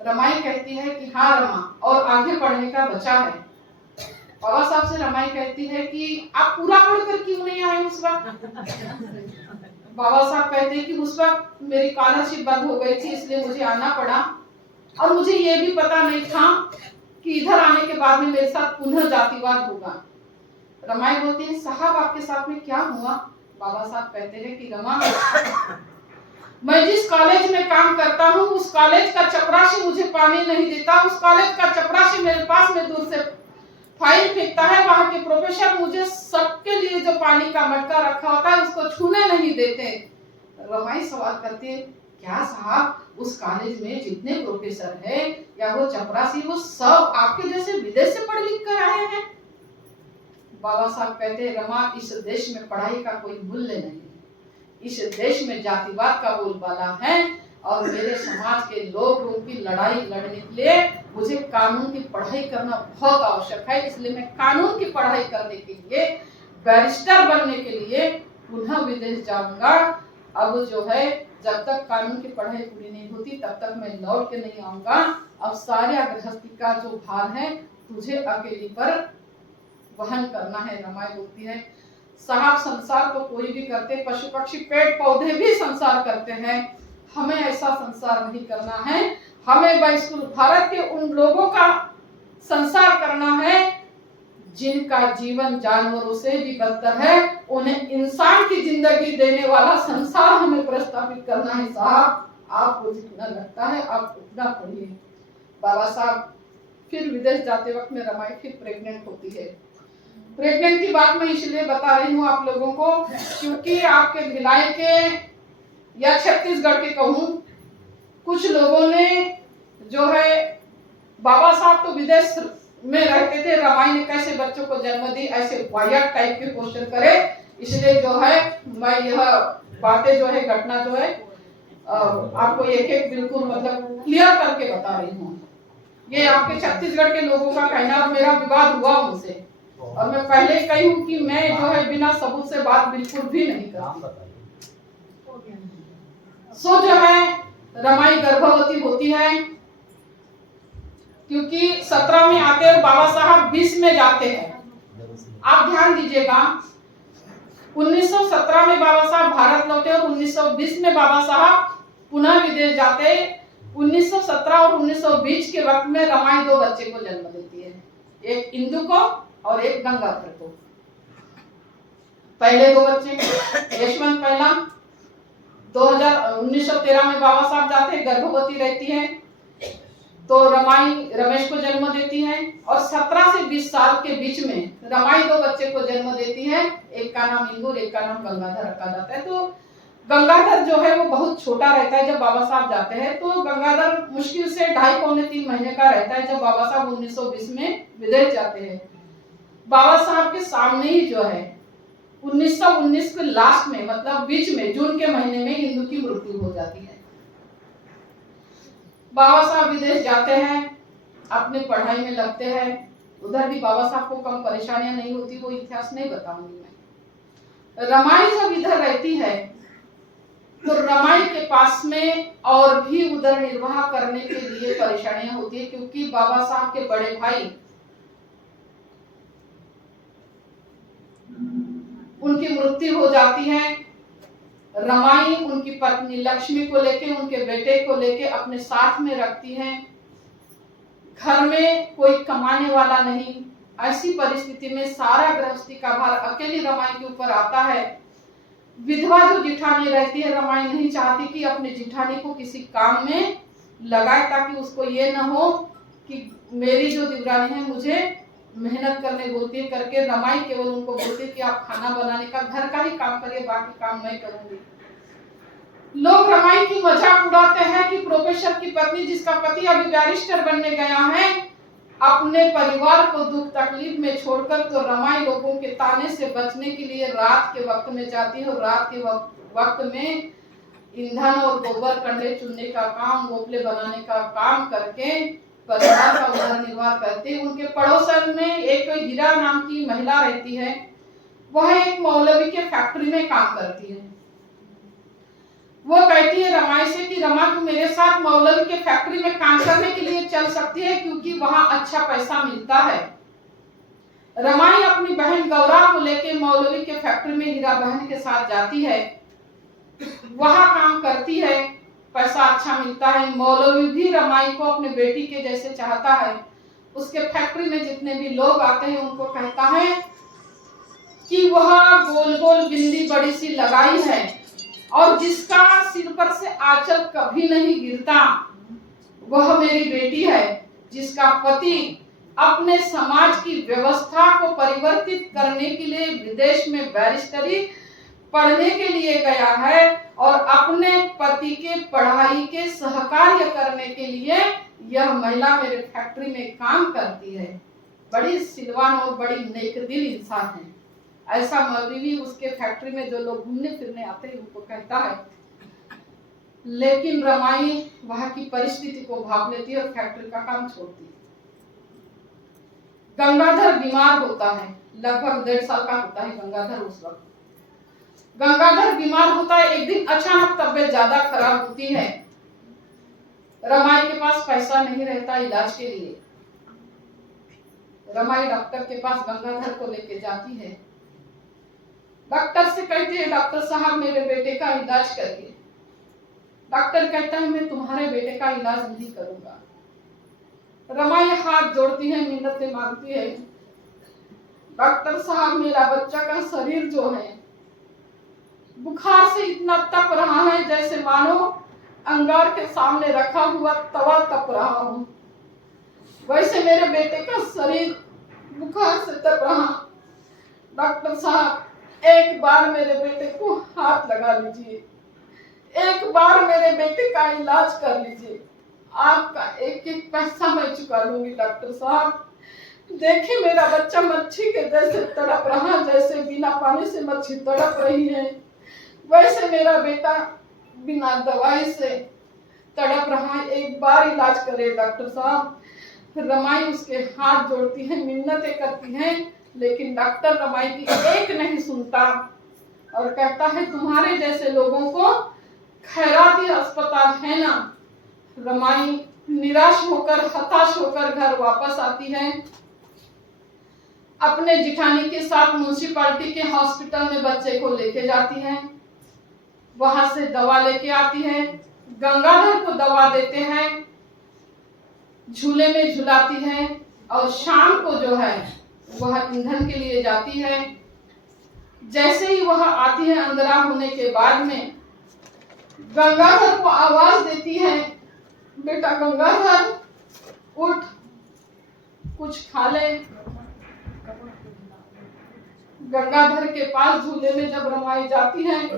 रमाई कहती है कि हाँ रमा, और आगे पढ़ने का बचा है। बाबा साहब से रमाई कहती है कि आप पूरा पढ़कर क्यों नहीं आए उस वक्त? बाबा साहब कहते हैं कि उस वक्त मेरी स्कॉलरशिप बंद हो गई थी इसलिए मुझे आना पड़ा और मुझे ये भी पता नहीं था कि इधर आने के बाद में मेरे साथ पुनः जातिवाद होगा। रमाई बोलती है साहब आपके साथ में क्या हुआ? बाबा साहब कहते हैं कि रमा मैं जिस कॉलेज में काम करता हूँ उस कॉलेज का चपरासी मुझे पानी नहीं देता, उस कॉलेज का चपरासी मेरे पास में दूर से फाइल फेंकता है, वहां के प्रोफेसर मुझे सबके लिए जो पानी का मटका रखा होता है उसको छूने नहीं देते। रमाई सवाल करती है क्या साहब उस कॉलेज में जितने प्रोफेसर है या वो चपरासी वो सब आपके जैसे विदेश से पढ़ लिख कर आए हैं? बाबा साहब कहते हैं रमा इस देश में पढ़ाई का कोई मूल्य नहीं है, इस देश में जातिवाद का बोलबाला है और मेरे समाज के लोगों की लड़ाई लड़ने के लिए मुझे कानून की पढ़ाई करना बहुत आवश्यक है। इसलिए मैं कानून की पढ़ाई करने के लिए बैरिस्टर बनने के लिए पुनः विदेश जाऊंगा। अब जो है जब तक कानून की पढ़ाई पूरी नहीं होती तब तक मैं लौट के नहीं आऊंगा। अब सारे गृहस्थी का जो भार है तुझे अकेली पर वहन करना है। रमाई बोलती है साहब संसार तो कोई भी करते, पशु पक्षी पेड़ पौधे भी संसार करते हैं, हमें ऐसा संसार नहीं करना है। हमें वैश्विक भारत के उन लोगों का संसार करना है जिनका जीवन जानवरों से भी बदतर है, उन्हें इंसान की जिंदगी देने वाला संसार हमें प्रस्तावित करना है। साहब आपको जितना लगता है आप उतना पढ़िए। बाबा साहब फिर विदेश जाते वक्त में रमाई फिर प्रेग्नेंट होती है। प्रेग्नेंट की बात मैं इसलिए बता रही हूँ आप लोगों को क्योंकि आपके भिलाई के या छत्तीसगढ़ के कहूँ कुछ लोगों ने जो है बाबा साहब तो विदेश में रहते थे, रमाई ने कैसे बच्चों को जन्म दी ऐसे वाहियात टाइप के क्वेश्चन करे, इसलिए जो है मैं यह बातें जो है घटना जो है आपको एक एक बिल्कुल मतलब क्लियर करके बता रही हूँ। ये आपके छत्तीसगढ़ के लोगों का कहना, मेरा विवाद हुआ उनसे और मैं पहले ही कही हूँ कि मैं जो है बिना सबूत से बात बिल्कुल भी नहीं करती। सो जो है रमाई गर्भवती होती है क्योंकि 17 में आते हैं बाबा साहब 20 में जाते हैं। आप ध्यान दीजिएगा 1917 में बाबा साहब भारत लौटे और 1920 में बाबा साहब पुनः विदेश जाते। 1917 और 1920 के वक्त में रमाई दो बच्चे को जन्म देती है, एक इंदु को और एक गंगाधर को। पहले दो बच्चे यशवंत पहला 1913 में बाबा साहब जाते हैं, गर्भवती रहती है तो रमाई रमेश को जन्म देती है और 17 से 20 साल के बीच में रमाई दो बच्चे को जन्म देती है, एक का नाम इंदु एक का नाम गंगाधर रखा जाता है। तो गंगाधर जो है वो बहुत छोटा रहता है जब बाबा साहब जाते हैं, तो गंगाधर मुश्किल से 2.5-3 महीने का रहता है जब बाबा साहब 1920 में विदेश जाते हैं। बाबा साहब के सामने ही जो है 1919 के लास्ट में मतलब बीच में जून के महीने में इंदु की मृत्यु हो जाती है। बाबा साहब विदेश जाते हैं, अपने पढ़ाई में लगते हैं, उधर भी बाबा साहब को कम परेशानियां नहीं होती, वो इतिहास नहीं बताऊंगी मैं। रमाई जब इधर रहती है तो रमाई के पास में और भी उधर निर्वाह करने के लिए परेशानियां होती है क्योंकि बाबा साहब के बड़े भाई उनकी मृत्यु हो जाती है। रमाई उनकी पत्नी लक्ष्मी को लेके उनके बेटे को लेके अपने साथ में रखती है। घर में कोई कमाने वाला नहीं, ऐसी परिस्थिति में सारा गृहस्थी का भार अकेली रमाई के ऊपर आता है। विधवा जो जिठानी रहती है, रमाई नहीं चाहती कि अपने जिठानी को किसी काम में लगाए, ताकि उसको ये ना हो कि मेरी जो देवरानी है मुझे मेहनत करने बोलती है करके। रमाई केवल उनको बोलती है कि आप खाना बनाने का घर का ही काम करिए, बाकी काम मैं करूंगी। लोग रमाई की मजाक उड़ाते हैं कि प्रोफेसर की पत्नी, जिसका पति अभी बैरिस्टर बनने गया है, अपने परिवार को दुख तकलीफ में छोड़कर तो रमाई लोगों के ताने से बचने के लिए रात के वक्त में जाती है और रात के वक्त में ईंधन और गोबर कंडे चुनने का काम, गोपले बनाने का काम करके परिवार का उधर निर्वाह करती है। उनके पड़ोसन में एक हीरा नाम की महिला रहती है, वह एक मौलवी के फैक्ट्री में काम करती है। वो कहती है रमाई से कि रमा, तू मेरे साथ मौलवी के फैक्ट्री में काम करने के लिए चल सकती है, क्योंकि वहां अच्छा पैसा मिलता है। रमाई अपनी बहन गौरा को लेकर मौलवी के फैक्ट्री में हीरा बहन के साथ जाती है, वहां काम करती है, पैसा अच्छा मिलता है। मौलवी भी रमाई को अपने बेटी के जैसे चाहता है। उसके फैक्ट्री में जितने भी लोग आते हैं उनको कहता है कि वह गोल गोल बिंदी बड़ी सी लगाई है और जिसका सिर पर से आंचल कभी नहीं गिरता, वह मेरी बेटी है, जिसका पति अपने समाज की व्यवस्था को परिवर्तित करने के लिए विदेश में बैरिस्टरी पढ़ने के लिए गया है और अपने पति के पढ़ाई के सहकार्य करने के लिए यह महिला मेरे फैक्ट्री में काम करती है। बड़ी सिलवान और बड़ी नेकदिल इंसान है। ऐसा मौलवी उसके फैक्ट्री में जो लोग घूमने फिरने आते हैं उनको कहता है। लेकिन रमाई वहां की परिस्थिति को भाप लेती है और फैक्ट्री का काम छोड़ती है। गंगाधर बीमार होता है, लगभग 1.5 साल का होता है गंगाधर उस वक्त। गंगाधर बीमार होता है, एक दिन अचानक तबीयत ज्यादा खराब होती है। रमाई के पास पैसा नहीं रहता इलाज के लिए। रमाई डॉक्टर के पास गंगाधर को लेके जाती है। डॉक्टर से कहती है, डॉक्टर साहब मेरे बेटे का इलाज करिए। डॉक्टर कहता है, मैं तुम्हारे बेटे का इलाज नहीं करूंगा। रमाई हाथ जोड़ती है, मिन्नतें मांगती है, डॉक्टर साहब मेरा बच्चा का शरीर जो है बुखार से इतना तप रहा है जैसे मानो अंगार के सामने रखा हुआ तवा तप रहा हूं, वैसे मेरे बेटे का शरीर बुखार से तप रहा। डॉक्टर साहब एक बार मेरे बेटे को हाथ लगा लीजिए, एक बार मेरे बेटे का इलाज कर लीजिए, आपका एक एक पैसा मैं चुका लूंगी। डॉक्टर साहब देखिए मेरा बच्चा मच्छी के जैसे तड़प रहा, जैसे बिना पानी से मच्छी तड़प रही है, वैसे मेरा बेटा बिना दवाई से तड़प रहा है, एक बार इलाज करे डॉक्टर साहब। रमाई उसके हाथ जोड़ती है, मिन्नतें करती हैं, लेकिन डॉक्टर रमाई की एक नहीं सुनता और कहता है तुम्हारे जैसे लोगों को खैराती अस्पताल है ना। रमाई निराश होकर हताश होकर घर वापस आती है। अपने जिठानी के साथ म्युनिसिपैलिटी के हॉस्पिटल में बच्चे को लेके जाती है, वहां से दवा लेके आती है, गंगाधर को दवा देते हैं, झूले में झुलाती है और शाम को जो है वह ईंधन के लिए जाती है। जैसे ही वह आती है अंधेरा होने के बाद में गंगाधर को आवाज देती है, बेटा गंगाधर उठ कुछ खा ले। गंगाधर के पास झूले में जब रमाई जाती है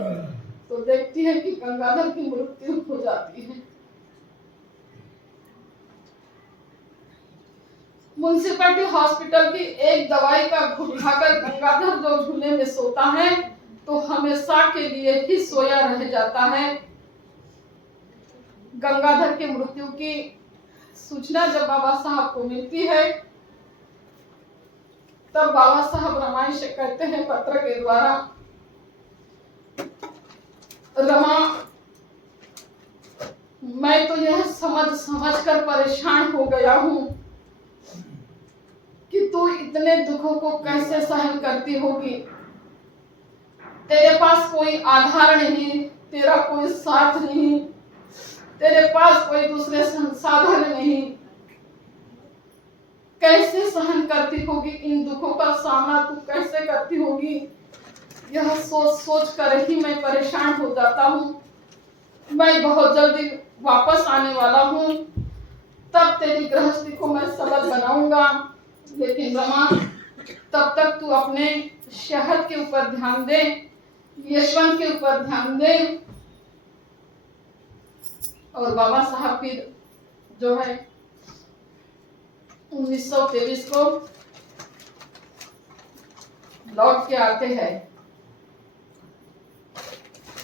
तो देखती है कि गंगाधर की मृत्यु हो जाती है। म्युनिसिपैलिटी हॉस्पिटल की एक दवाई का घूंट खाकर गंगाधर जो झूले में सोता है तो हमेशा के लिए ही सोया रह जाता है। गंगाधर की मृत्यु की सूचना जब बाबा साहब को मिलती है तब बाबा साहब रमाई से कहते हैं पत्र के द्वारा, रमा मैं तो यह समझ कर परेशान हो गया हूं कि तू इतने दुखों को कैसे सहन करती होगी। तेरे पास कोई आधार नहीं, तेरा कोई साथ नहीं, तेरे पास कोई दूसरे संसाधन नहीं, कैसे सहन करती होगी इन दुखों का सामना तू कैसे करती होगी। यह सोच सोच कर ही मैं परेशान हो जाता हूँ। मैं बहुत जल्दी वापस आने वाला हूँ, तब तेरी गृहस्थी को मैं सबल बनाऊंगा। लेकिन रमा, तब तक तू अपने शहर के ऊपर ध्यान दे, यशवंत के ऊपर ध्यान दे। और बाबा साहब फिर जो है 1923 को लौट के आते हैं।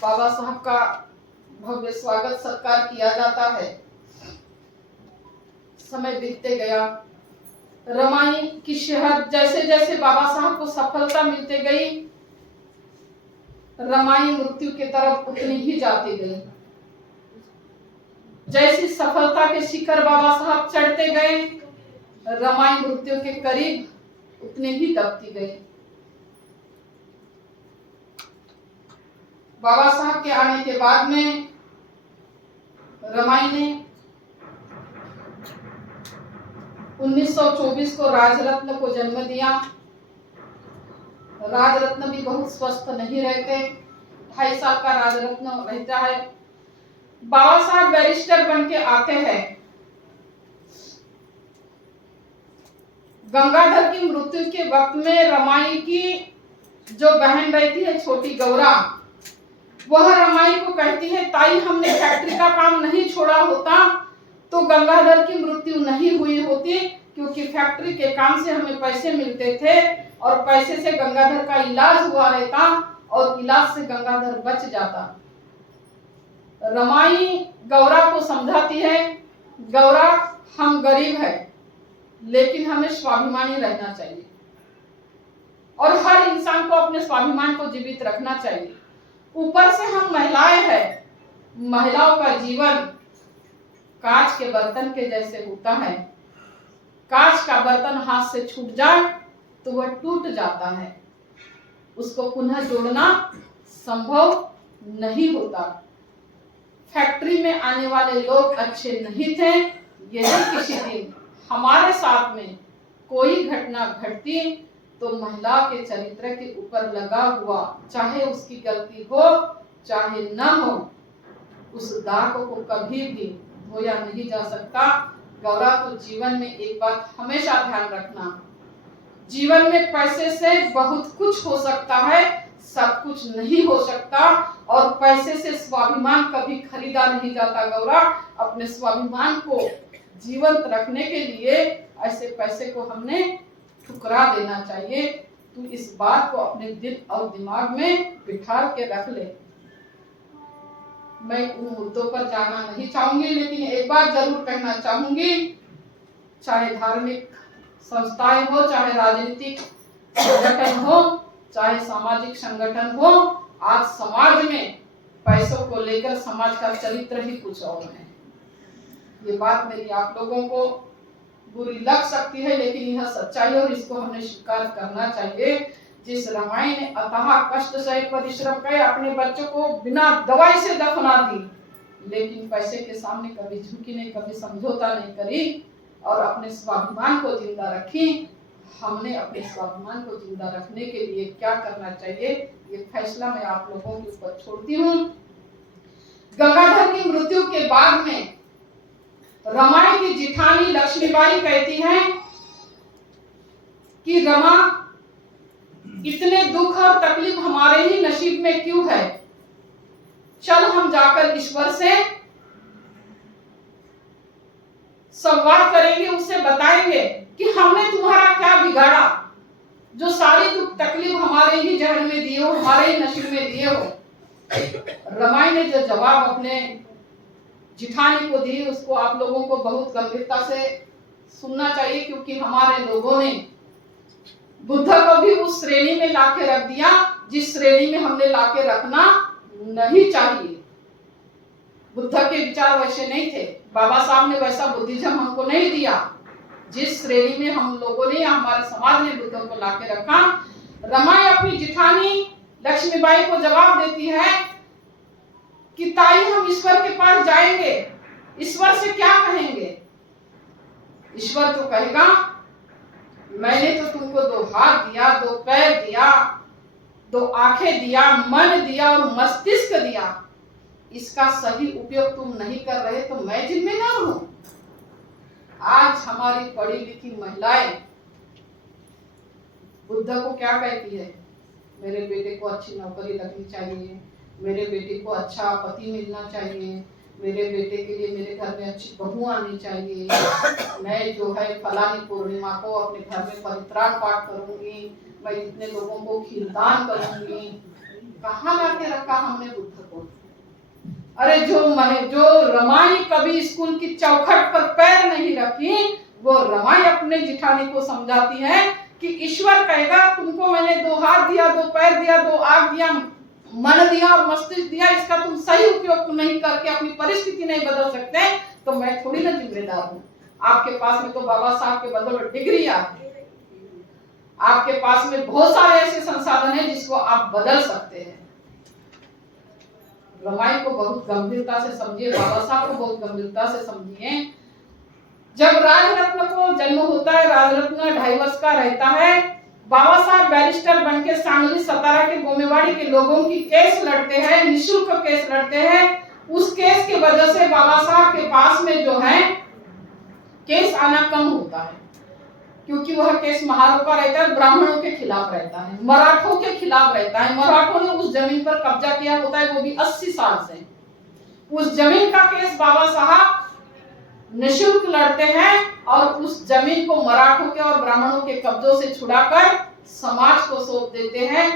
बाबा साहब का भव्य स्वागत सत्कार किया जाता है। समय बीतते गया, रमाई की शहर जैसे जैसे बाबा साहब को सफलता मिलती गई, रमाई मृत्यु की तरफ उतनी ही जाती गई। जैसी सफलता के शिखर बाबा साहब चढ़ते गए, रमाई मृत्यु के करीब उतनी ही दबती गई। बाबा साहब के आने के बाद में रमाई ने 1924 को राजरत्न को जन्म दिया। राजरत्न भी बहुत स्वस्थ नहीं रहते, 2.5 साल का राजरत्न रहता है। बाबा साहब बैरिस्टर बन के आते हैं। गंगाधर की मृत्यु के वक्त में रमाई की जो बहन रहती है छोटी गौरा, वह रमाई को कहती है, ताई हमने फैक्ट्री का काम नहीं छोड़ा होता तो गंगाधर की मृत्यु नहीं हुई होती, क्योंकि फैक्ट्री के काम से हमें पैसे मिलते थे और पैसे से गंगाधर का इलाज हुआ रहता और इलाज से गंगाधर बच जाता। रमाई गौरा को समझाती है, गौरा हम गरीब है लेकिन हमें स्वाभिमानी रहना चाहिए और हर इंसान को अपने स्वाभिमान को जीवित रखना चाहिए। ऊपर से हम महिलाएं हैं, महिलाओं का जीवन कांच के बर्तन के जैसे होता है। कांच का बर्तन हाथ से छूट जाए तो वह टूट जाता है, उसको पुनः जोड़ना संभव नहीं होता। फैक्ट्री में आने वाले लोग अच्छे नहीं थे। यदि किसी दिन हमारे साथ में कोई घटना घटती तो महिला के चरित्र के ऊपर लगा हुआ, चाहे उसकी गलती हो चाहे न हो, उस दाग को कभी भी धोया नहीं जा सकता। गौरा को जीवन में एक बात हमेशा ध्यान रखना, जीवन में पैसे से बहुत कुछ हो सकता है, सब कुछ नहीं हो सकता और पैसे से स्वाभिमान कभी खरीदा नहीं जाता। गौरा, अपने स्वाभिमान को जीवंत रखने के लिए ऐसे पैसे को हमने ठुकरा देना चाहिए। तू इस बात को अपने दिल और दिमाग में बिठा के रख ले। मैं उन मुद्दों पर जाना नहीं चाहूंगी, लेकिन एक बात जरूर कहना चाहूंगी, चाहे धार्मिक संस्थाएं हो, चाहे राजनीतिक संगठन हो, चाहे सामाजिक संगठन हो, आज समाज में पैसों को लेकर समाज का चरित्र ही कुछ और है। ये बात मेरी आप लोगों को बुरी लग सकती है, लेकिन यह सच्चाई और इसको हमें स्वीकार करना चाहिए। जिस रमाई ने अथाह कष्ट से परिश्रम कर अपने बच्चों को बिना दवाई से दफना दी, लेकिन पैसे के सामने कभी झुकी नहीं, कभी समझौता नहीं करी और अपने स्वाभिमान को जिंदा रखी। हमने अपने स्वाभिमान को जिंदा रखने के लिए क्या करना चाहिए, ये फैसला मैं आप लोगों के ऊपर छोड़ती हूँ। गंगाधर की मृत्यु के बाद में रमाई की जिठानी लक्ष्मीबाई कहती हैं कि रमा, इतने दुख और तकलीफ हमारे ही नसीब में क्यों है, चल हम जाकर ईश्वर से संवाद करेंगे, उससे बताएंगे कि हमने तुम्हारा क्या बिगाड़ा, जो सारी दुख तकलीफ हमारे ही जहन में दिए हो, हमारे ही नसीब में दिए हो। रमाई ने जो जवाब अपने जिठानी को दी, उसको आप लोगों को बहुत गंभीरता से सुनना चाहिए, क्योंकि हमारे लोगों ने बुद्ध को भी उस श्रेणी में लाके रख दिया जिस श्रेणी में हमने लाके रखना नहीं चाहिए। बुद्ध के विचार वैसे नहीं थे, बाबा साहब ने वैसा बुद्धिज्म हमको नहीं दिया। जिस श्रेणी में हम लोगों ने या हमारे समाज ने बुद्ध को लाके रखा, रमाई अपनी जिठानी लक्ष्मीबाई को जवाब देती है कि ताई हम ईश्वर के पास जाएंगे, ईश्वर से क्या कहेंगे। ईश्वर तो कहेगा, मैंने तो तुमको 2 हाथ दिया, 2 पैर दिया, 2 आंखें दिया, मन दिया और मस्तिष्क दिया, इसका सही उपयोग तुम नहीं कर रहे तो मैं जिम्मेदार हूं। आज हमारी पढ़ी लिखी महिलाएं बुद्ध को क्या कहती है, मेरे बेटे को अच्छी नौकरी लगनी चाहिए, मेरे बेटे को अच्छा पति मिलना चाहिए, मेरे बेटे के लिए मेरे घर में अच्छी बहू आनी चाहिए, मैं जो है फलानी पूर्णिमा को अपने घर में परित्राण पाठ करूंगी, मैं इतने लोगों को खीरदान करूंगी। कहाँ लाके रखा हमने बुद्ध को? अरे जो रमाई कभी स्कूल की चौखट पर पैर नहीं रखी, वो रमाई अपने जिठानी को समझाती है कि ईश्वर कहेगा तुमको मैंने 2 हाथ दिया, 2 पैर दिया, 2 आंख दिया, मन दिया और मस्तिष्क दिया, इसका तुम सही उपयोग नहीं करके अपनी परिस्थिति नहीं बदल सकते, तो मैं थोड़ी ना जिम्मेदार हूँ। आपके पास में तो बाबा साहब के बदौलत डिग्री है, आपके पास में बहुत सारे ऐसे संसाधन हैं जिसको आप बदल सकते हैं। रमाई को बहुत गंभीरता से समझिए, बाबा साहब को बहुत गंभीरता से समझिए। जब राजरत्न को जन्म होता है, राजरत्न 2.5 वर्ष का रहता है, बाबा साहब बैरिस्टर बनके सांगली सतारा के गोमेवाड़ी के लोगों की केस लड़ते हैं, निःशुल्क केस लड़ते हैं। उस केस की वजह से बाबा साहब के पास में जो है केस आना कम होता है, क्योंकि वह केस महारों का रहता है, ब्राह्मणों के खिलाफ रहता है, मराठों के खिलाफ रहता है। मराठों ने उस जमीन पर कब्जा किया होता है, वो भी 80 साल से। उस जमीन का केस बाबा साहब निःशुल्क लड़ते हैं और उस जमीन को मराठों के और ब्राह्मणों के कब्जों से छुड़ाकर समाज को सौंप देते हैं।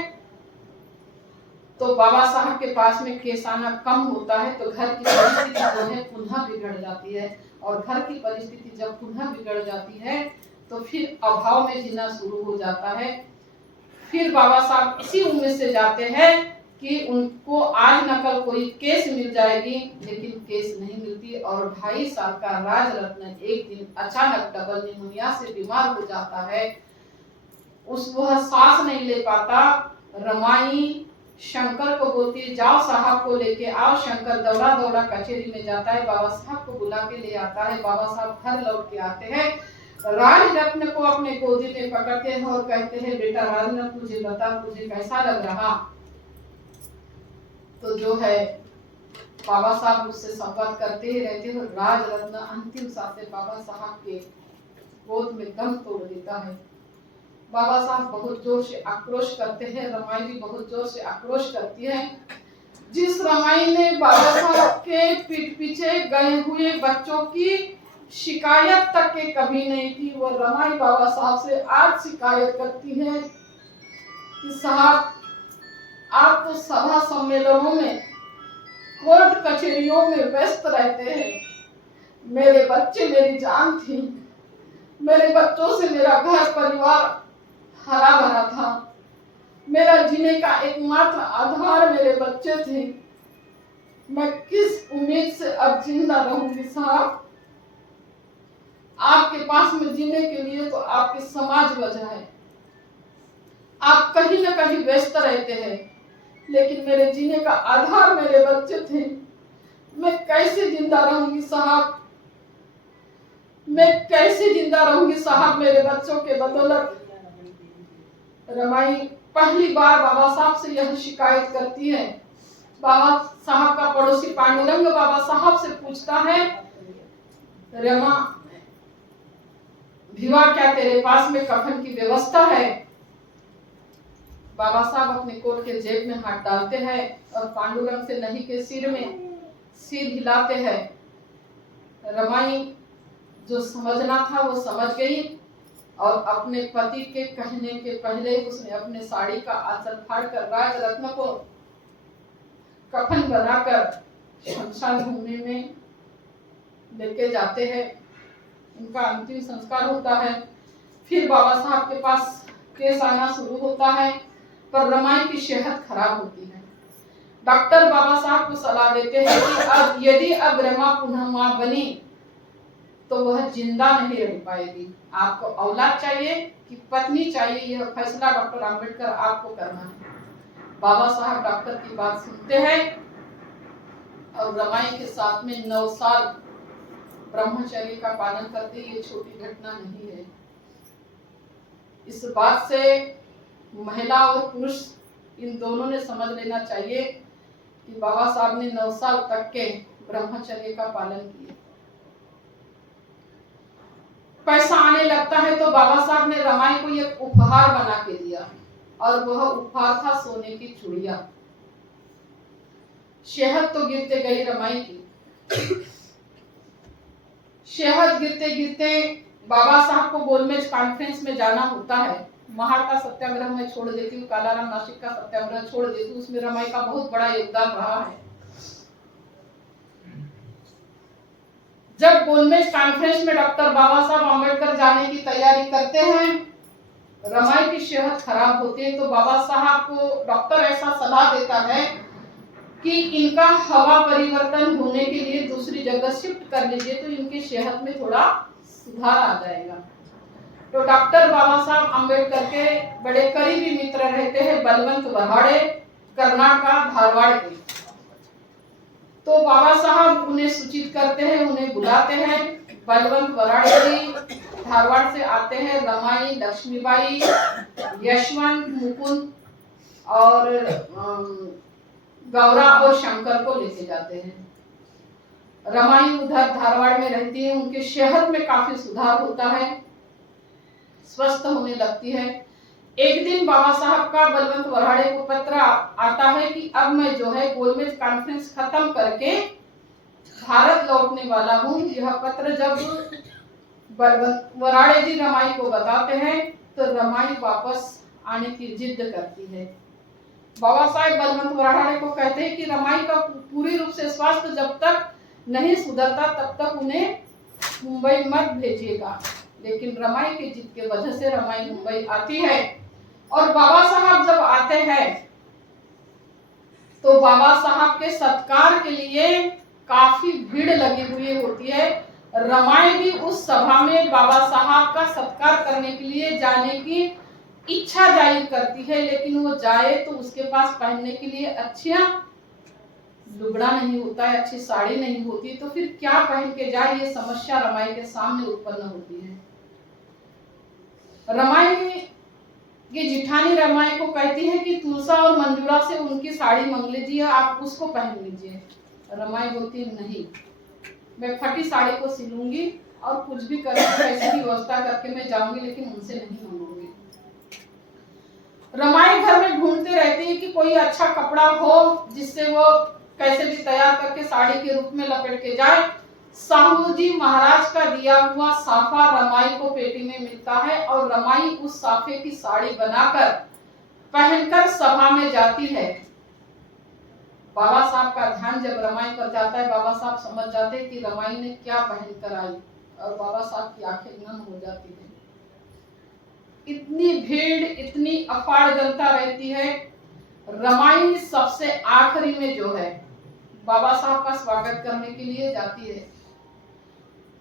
तो बाबा साहब के पास में केस आना कम होता है, तो घर की परिस्थिति जो है पुनः बिगड़ जाती है, और घर की परिस्थिति जब पुनः बिगड़ जाती है तो फिर अभाव में जीना शुरू हो जाता है। फिर बाबा साहब इसी उम्मीद से जाते हैं कि उनको आज न कल कोई केस मिल जाएगी, लेकिन केस नहीं मिलती, और 2.5 साल का राजरत्न एक दिन अचानक डबल निमोनिया से बीमार हो जाता है। वह सांस नहीं ले पाता। रमाई शंकर को बोलती है जाओ साहब को लेके आओ। शंकर दौड़ा दौड़ा कचेरी में जाता है, बाबा साहब को बुला के ले आता है। बाबा साहब घर लौट के आते हैं, राजरत्न को अपने गोदी में पकड़ते हैं और कहते हैं बेटा राजरत्न तुझे बता तुझे कैसा लग रहा। तो जो है बाबा साहब उससे संवाद करते ही रहते हैं। राजरत्न अंतिम सांस से बाबा साहब के गोद में दम तोड़ देता है। बाबा साहब बहुत जोर से आक्रोश करते हैं, रमाई भी बहुत जोर से आक्रोश करती है। जिस रमाई ने बाबा साहब के पीठ पीछे गए हुए बच्चों की शिकायत तक के कभी नहीं की, वो रमाई बाबा साहब से आज शिकायत करती है कि साहब आप तो सभा सम्मेलनों में कोर्ट कचहरियों में व्यस्त रहते हैं, मेरे बच्चे मेरी जान थी, मेरे बच्चों से मेरा घर परिवार हरा भरा था, मेरा जीने का एकमात्र आधार मेरे बच्चे थे, मैं किस उम्मीद से अब जिंदा रहूंगी साहब। आपके पास में जीने के लिए तो आपके समाज वजह है, आप कहीं न कहीं व्यस्त रहते हैं, लेकिन मेरे जीने का आधार मेरे बच्चे थे, मैं कैसे जिंदा रहूंगी साहब, मैं कैसे जिंदा रहूंगी साहब मेरे बच्चों के बदौलत। रमाई पहली बार बाबा साहब से यह शिकायत करती है। बाबा साहब का पड़ोसी पांडुरंग बाबा साहब से पूछता है रमा भिवा क्या तेरे पास में कफन की व्यवस्था है? बाबा साहब अपने कोट के जेब में हाथ डालते हैं और पांडुरंग से नहीं के सिर में सिर हिलाते हैं। रमाई जो समझना था वो समझ गई और अपने पति के कहने के पहले उसने अपने साड़ी का आंचल फाड़कर राजरत्न को कफन बनाकर शमशान भूमि में लेके जाते हैं। उनका अंतिम संस्कार होता है। फिर बाबा साहब के पास केस आना शुरू होता है, पर रमाई की सेहत खराब होती है। डॉक्टर बाबा साहब को सलाह देते हैं कि अब यदि अब रमा पुनः मां बनी तो वह जिंदा नहीं रह पाएगी, आपको औलाद चाहिए कि पत्नी चाहिए, यह फैसला डॉक्टर अंबेडकर आपको करना है। बाबा साहब डॉक्टर की बात सुनते हैं और रमाई के साथ में 9 साल ब्रह्मचर्य का पालन करते। ये छोटी घटना नहीं है। इस बात से महिला और पुरुष इन दोनों ने समझ लेना चाहिए कि बाबा साहब ने 9 साल तक के ब्रह्मचर्य का पालन किया। पैसा आने लगता है तो बाबा साहब ने रमाई को एक उपहार बना के दिया, और वह उपहार था सोने की चूड़िया। शहद तो गिरते गई रमाई की। शहद गिरते गिरते बाबा साहब को गोलमेज कॉन्फ्रेंस में जाना होता है। महाड़ का सत्याग्रह मैं छोड़ देती हूँ, कालाराम नासिक का सत्याग्रह छोड़ देती हूँ, उसमें रमाई का बहुत बड़ा योगदान रहा है। जब गोलमेज कॉन्फ्रेंस में डॉक्टर बाबा साहब आम्बेडकर जाने की तैयारी करते हैं, रमाई की सेहत खराब होती है, तो बाबा साहब को डॉक्टर ऐसा सलाह देता है कि इनका हवा परिवर्तन होने के लिए दूसरी जगह शिफ्ट कर लीजिए तो इनकी सेहत में थोड़ा सुधार आ जाएगा। तो डॉक्टर बाबा साहब आम्बेडकर के बड़े करीबी मित्र रहते हैं बलवंत वराड़े, कर्नाटक धारवाड़ के। तो बाबा साहब उन्हें सूचित करते हैं, उन्हें बुलाते हैं। बलवंत वराड़े जी धारवाड़ से आते हैं, रमाई, लक्ष्मीबाई, यशवंत, मुकुंद और गौरा और शंकर को लेके जाते हैं। रमाई उधर धारवाड़ में रहती है, उनके सेहत में काफी सुधार होता है, स्वस्थ होने लगती है। एक दिन बाबा साहब का बलवंत वराड़े को पत्र आता है कि अब मैं जो है गोलमेज कॉन्फ्रेंस खत्म करके भारत लौटने वाला हूँ। यह पत्र जब बलवंत वराड़े जी रमाई को बताते हैं तो रमाई वापस आने की जिद करती है। बाबा साहब बलवंत वराड़े को कहते हैं कि रमाई का पूरी रूप से स्वास्थ्य जब तक नहीं सुधरता तब तक उन्हें मुंबई मत भेजिएगा। लेकिन रमाई की जिद के वजह से रमाई मुंबई आती है। और बाबा साहब जब आते हैं तो बाबा साहब के सत्कार के लिए काफी भीड़ लगी हुई होती है। रमाई भी उस सभा में बाबा साहब का सत्कार करने के लिए जाने की इच्छा जाहिर करती है, लेकिन वो जाए तो उसके पास पहनने के लिए अच्छा लुगड़ा नहीं होता है, अच्छी साड़ी नहीं होती, तो फिर क्या पहन के जाए, ये समस्या रमाई के सामने उत्पन्न होती है। रमाई की जिठानी रमाई को कहती है कि तुलसा और मंजूरा से उनकी साड़ी मांग लीजिए, आप उसको पहन लीजिए। रमाई बोलती नहीं, मैं फटी साड़ी को सिलूंगी और कुछ भी करके ऐसी ही व्यवस्था करके मैं जाऊंगी, लेकिन उनसे नहीं मांगूंगी। रमाई घर में ढूंढते रहती है कि कोई अच्छा कपड़ा हो जिससे वो कैसे भी तैयार करके साड़ी के रूप में लपेट के जाए। साहू जी महाराज का दिया हुआ साफा रमाई को पेटी में मिलता है और रमाई उस साफे की साड़ी बनाकर पहनकर सभा में जाती है। बाबा साहब का ध्यान जब रमाई पर जाता है, बाबा साहब समझ जाते हैं कि रमाई ने क्या पहनकर आई, और बाबा साहब की आंखें नम हो जाती है। इतनी भीड़, इतनी अपार जनता रहती है। रमाई सबसे आखिरी में जो है बाबा साहब का स्वागत करने के लिए जाती है।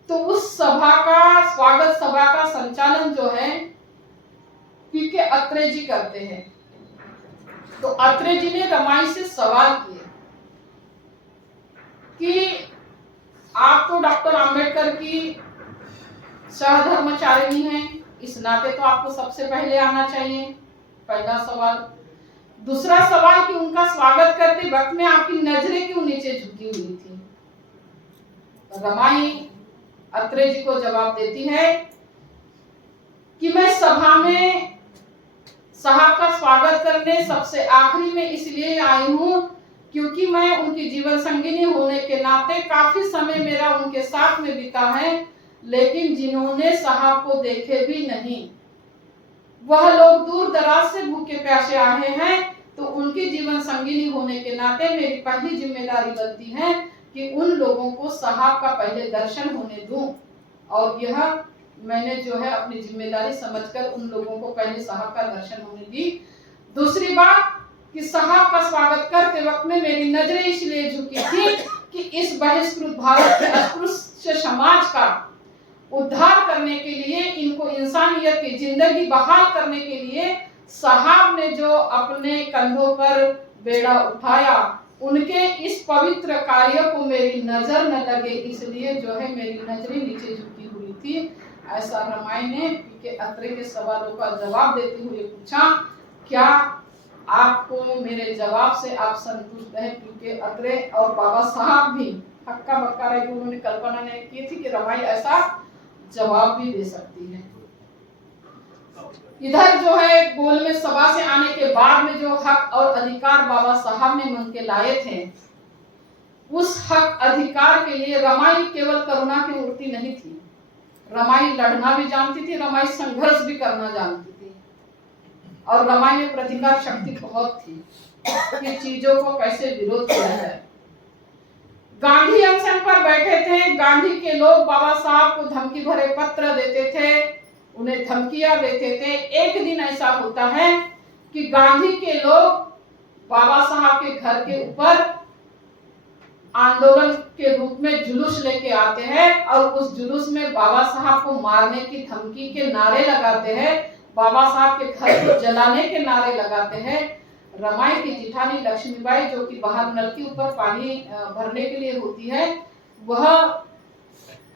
तो उस सभा का स्वागत सभा का संचालन जो है पीके अत्रे जी करते हैं। तो अत्रे जी ने रमाई से सवाल किए कि आप तो डॉक्टर आम्बेडकर की सहधर्मचारिणी हैं, इस नाते तो आपको सबसे पहले आना चाहिए, पहला सवाल। दूसरा सवाल कि उनका स्वागत करते वक्त में आपकी नजरें क्यों नीचे झुकी हुई थी। रमाई अत्रे जी को जवाब देती है कि मैं सभा में साहब का स्वागत करने सबसे आखिरी में इसलिए आई हूं क्योंकि मैं उनकी जीवन संगिनी होने के नाते काफी समय मेरा उनके साथ में बीता है, लेकिन जिन्होंने साहब को देखे भी नहीं, वह लोग दूर दराज से भूखे प्यासे आए हैं, तो उनकी जीवन संगिनी होने के नाते मेरी पहली जिम्मेदारी बनती है कि उन लोगों को साहब का पहले दर्शन होने दूं, और यह मैंने जो है अपनी जिम्मेदारी समझकर उन लोगों को पहले साहब का दर्शन होने दी। दूसरी बात कि साहब का स्वागत करते वक्त में मेरी नजरें इसलिए झुकी थी कि इस बहिष्कृत भारत के अस्पृश्य समाज का उद्धार करने के लिए, इनको इंसानियत की जिंदगी बहाल करने के लिए साहब ने जो अपने कंधों पर बेड़ा उठाया, उनके इस पवित्र कार्य को मेरी नजर न लगे, इसलिए जो है मेरी नजरें नीचे झुकी हुई थी। ऐसा रमाई ने पीके अत्रे के सवालों का जवाब देते हुए पूछा, क्या आपको मेरे जवाब से आप संतुष्ट हैं? क्योंकि अत्रे और बाबा साहब भी हक्का बक्का रहे कि उन्होंने कल्पना नहीं की थी कि रमाई ऐसा जवाब भी दे सकती है। इधर जो है गोल में सभा से आने के बाद में जो हक और अधिकार बाबा साहब ने मन के लाए थे, उस हक अधिकार के लिए रमाई केवल करुणा की मूर्ति नहीं थी। रमाई लड़ना भी जानती थी, रमाई संघर्ष भी करना जानती थी, और रमाई में प्रतिकार शक्ति बहुत थी कि चीजों को कैसे विरोध किया जाए। गांधी अनशन पर बैठे थे, गांधी के लोग बाबा साहब को धमकी भरे पत्र देते थे, उन्हें धमकियां देते थे। एक दिन ऐसा होता है कि गांधी के लोग बाबा साहब के घर के ऊपर आंदोलन के रूप में जुलूस लेके आते हैं और उस जुलूस में बाबा साहब को मारने की धमकी के नारे लगाते हैं, बाबा साहब के घर को जलाने के नारे लगाते हैं। रमाई की जिठानी लक्ष्मीबाई, जो कि बाहर नल के ऊपर पानी भरने के लिए होती है, वह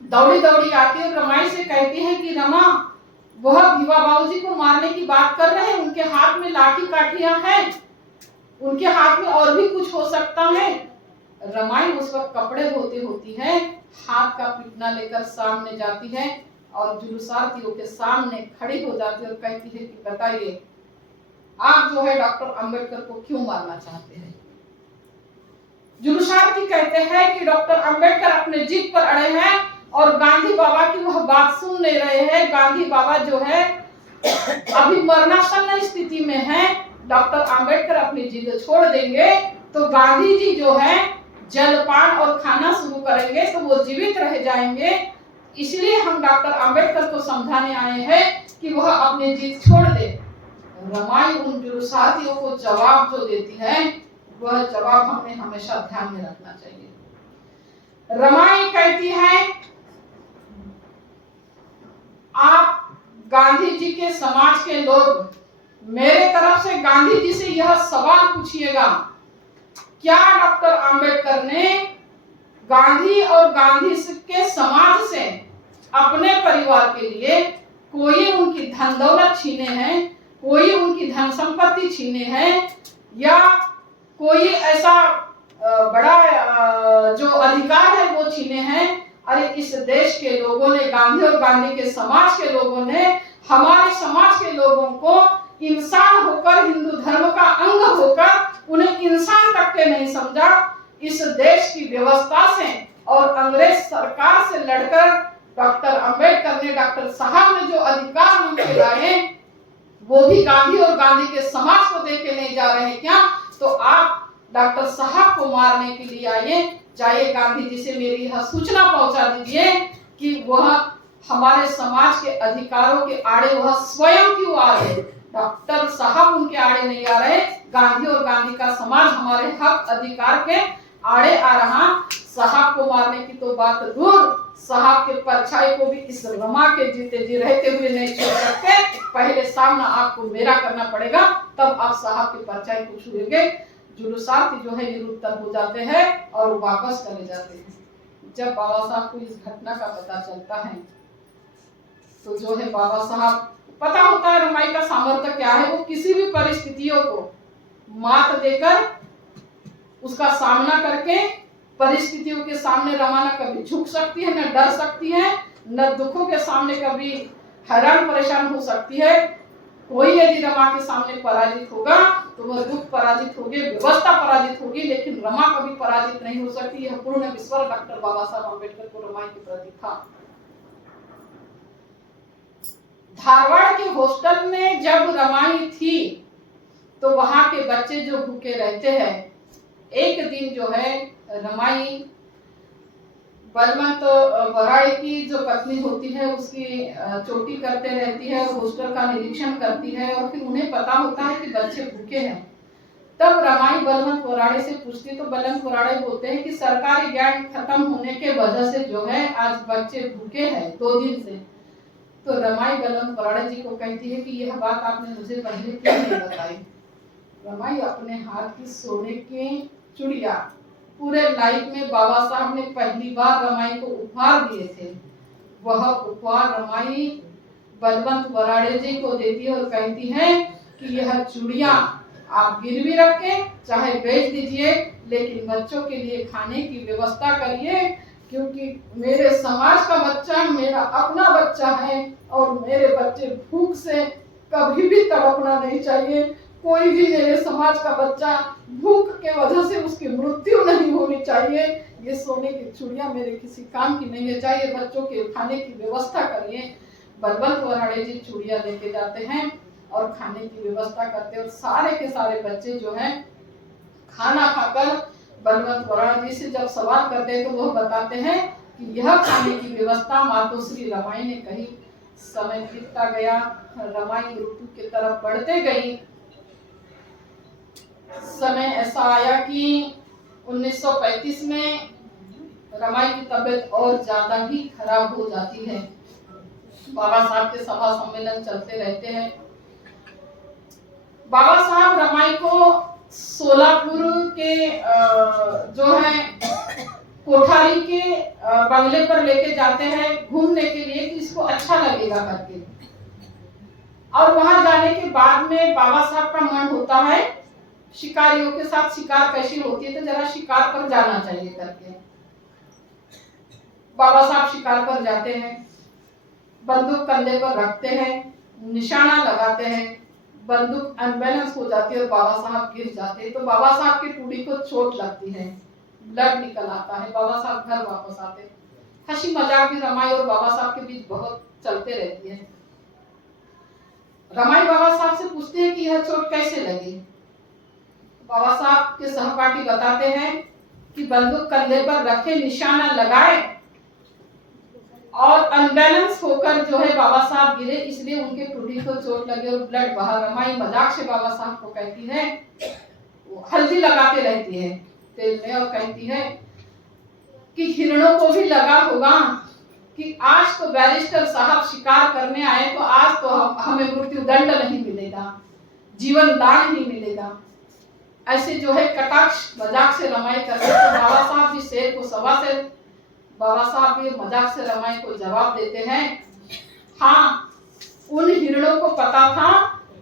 दौड़ी दौड़ी आती है और रमाई से कहती है कि रमा, वह भिवा बाबूजी को मारने की बात कर रहे हैं, उनके हाथ में लाठी काठियां हैं, उनके हाथ में और भी कुछ हो सकता है। रमाई उस वक्त कपड़े धोते होती है, हाथ का पिटना लेकर सामने जाती है और जुलूसार्थियों के सामने खड़ी हो जाती है और कहती है कि बताइए, आप जो है डॉक्टर अंबेडकर को क्यों मारना चाहते हैं? जुलूसार्थी कहते हैं कि डॉक्टर अंबेडकर अपने जिद पर अड़े हैं और गांधी बाबा की वह बात सुन नहीं रहे हैं। गांधी बाबा जो है अभी मरणासन्न स्थिति में है, डॉक्टर अंबेडकर अपनी जिद छोड़ देंगे तो गांधी जी जो है जलपान और खाना शुरू करेंगे तो वो जीवित रह जाएंगे। इसलिए हम डॉक्टर अंबेडकर को समझाने आए हैं कि वह अपनी जिद छोड़ दे। रमाई उन जुलूसार्थियों को जवाब जो देती है, वह जवाब हमें हमेशा ध्यान में रखना चाहिए। रमाई कहती है, आप गांधी जी के समाज के लोग मेरे तरफ से गांधी जी से यह सवाल पूछिएगा, क्या डॉक्टर अंबेडकर ने गांधी और गांधी के समाज से अपने परिवार के लिए कोई उनकी धन दौलत छीने हैं, कोई उनकी धन संपत्ति छीने हैं, या कोई ऐसा बड़ा जो अधिकार है वो छीने हैं? अरे इस देश के लोगों ने, गांधी और गांधी के समाज के लोगों ने हमारे समाज के लोगों को इंसान होकर, हिंदू धर्म का अंग होकर उन्हें इंसान तक के नहीं समझा। इस देश की व्यवस्था से और अंग्रेज सरकार से लड़कर डॉक्टर अंबेडकर ने, डॉक्टर साहब ने जो अधिकार उनके लाए, वो भी गांधी और गांधी के समाज को दे के नहीं जा रहे हैं क्या? तो आप डॉक्टर साहब को मारने के लिए आइए, जाइए गांधी जी से मेरी यह सूचना पहुंचा दीजिए कि वह हमारे समाज के अधिकारों के आड़े वह स्वयं क्यों आ रहे। डॉक्टर साहब उनके आड़े नहीं आ रहे, गांधी और गांधी का समाज हमारे हक अधिकार के आड़े आ रहा। साहब को मारने की तो बात दूर, साहब के परछाई को भी इस रमा के जीते जी रहते हुए नहीं छोड़ सकते। पहले सामना आपको मेरा करना पड़ेगा, तब आप साहब के परछाई को छुएंगे। जुलूसार्थी जो है निरुत्तर हो जाते हैं और वापस चले जाते हैं। जब बाबा साहब को इस घटना का पता चलता है तो जो है बाबा साहब, पता होता है रमाई का सामर्थ्य क्या है, वो किसी भी परिस्थितियों को मात देकर उसका सामना करके परिस्थितियों के सामने रमा न कभी झुक सकती है, न डर सकती है, न दुखों के सामने कभी हैरान परेशान हो सकती है। कोई यदि रमा के सामने पराजित होगा तो वह दुख पराजित होगी, व्यवस्था पराजित होगी, लेकिन रमा कभी पराजित नहीं हो सकती। यह पूर्ण विश्वास डॉक्टर बाबा साहब अम्बेडकर को रमाई के प्रति था। धारवाड़ के हॉस्टल में जब रमाई थी तो वहां के बच्चे जो भूखे रहते हैं, एक दिन जो है रमाई बलवंत वराड़ी की जो पत्नी होती है उसकी चोटी करते रहती है और हॉस्टल का निरीक्षण करती है, और फिर उन्हें पता होता है कि बच्चे भूखे हैं। तब रमाई बलवंत वराड़ी से पूछती तो बलवंत वराड़ी बोलते हैं कि सरकारी ज्ञान खत्म होने के वजह से जो है आज बच्चे भूखे हैं 2 दिन से। तो रमाई बलवंत वराड़ी जी को कहती है कि यह बात आपने मुझे पहले क्यों नहीं बताई। रमाई अपने हाथ की सोने की चूड़िया पूरे लाइफ में बाबा साहब ने पहली बार रमाई को उपहार दिए थे, वह उपहार रमाई बलवंत वराड़े जी को देती है और कहती है कि यह चूड़िया आप गिरवी रख के चाहे बेच दीजिए, लेकिन बच्चों के लिए खाने की व्यवस्था करिए, क्योंकि मेरे समाज का बच्चा मेरा अपना बच्चा है और मेरे बच्चे भूख से कभी भी तड़पना नहीं चाहिए। कोई भी मेरे समाज का बच्चा भूख के वजह से उसकी मृत्यु नहीं होनी चाहिए। ये सोने की चूड़ियां मेरे किसी काम की नहीं है। चाहिए बच्चों के खाने की व्यवस्था करिए। बलवंत वराड़े जी चूड़ियां लेके जाते हैं और खाने की व्यवस्था करते हैं, और सारे के सारे बच्चे जो हैं खाना खाकर बलवंत वराड़ा जी से जब सवाल करते हैं तो वह बताते हैं कि यह खाने की व्यवस्था मातोश्री रमाई ने कही। समय बीतता गया, रमाई मृत्यु की तरफ बढ़ते गई। समय ऐसा आया कि 1935 में रमाई की तबीयत और ज्यादा ही खराब हो जाती है। बाबा साहब के सभा सम्मेलन चलते रहते हैं। बाबा साहब रमाई को सोलापुर के जो है कोठारी के बंगले पर लेके जाते हैं घूमने के लिए कि इसको अच्छा लगेगा करके। और वहां जाने के बाद में बाबा साहब का मन होता है शिकारियों के साथ शिकार कैसी होती है, तो जरा शिकार पर जाना चाहिए करके बाबा साहब शिकार पर जाते हैं। बंदूक कंधे पर रखते हैं, निशाना लगाते हैं, बंदूक अनबैलेंस हो जाती है और बाबा साहब गिर जाते हैं। तो बाबा साहब की टूडी को चोट लगती है, ब्लड निकल आता है। बाबा साहब घर वापस आते। हंसी मजाक भी रमाई और बाबा साहब के बीच बहुत चलते रहती है। रमाई बाबा साहब से पूछते हैं कि यह चोट कैसे लगी। बाबा साहब के सहपाठी बताते हैं कि बंदूक कंधे पर रखे, निशाना लगाए और अनबैलेंस होकर जो है बाबा साहब गिरे, इसलिए उनके टूडी को चोट लगी और ब्लड बहा। रमाई मजाक से बाबा साहब को कहती है, हल्दी लगाते रहती है तेल में, और कहती है कि हिरणों को भी लगा होगा कि आज तो बैरिस्टर साहब शिकार करने आए, तो आज तो हमें मृत्यु दंड नहीं मिलेगा, जीवन दान नहीं मिलेगा। ऐसे जो है कटाक्ष मजाक से रमाई करते। तो बाबा साहब भी शेर को सवा से बाबा साहब भी मजाक से रमाई को जवाब देते हैं, हाँ उन हिरणों को पता था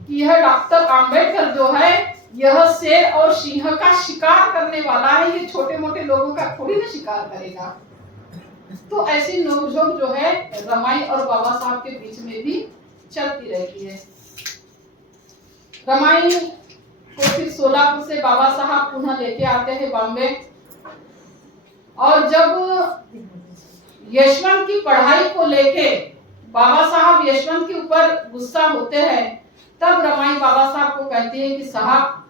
कि यह डॉक्टर आम्बेडकर जो है यह शेर और सिंह का शिकार करने वाला है, ये छोटे मोटे लोगों का थोड़ी ना शिकार करेगा। तो ऐसी नोकझोंक जो है रमाई और बाबा साहब के बीच में भी चलती रहती है। रमाई को फिर सोलापुर से बाबा साहब पुनः लेके आते हैं बॉम्बे, और जब यशवंत की पढ़ाई को लेके बाबा साहब यशवंत के ऊपर गुस्सा होते हैं, तब रमाई बाबा साहब को कहती है कि साहब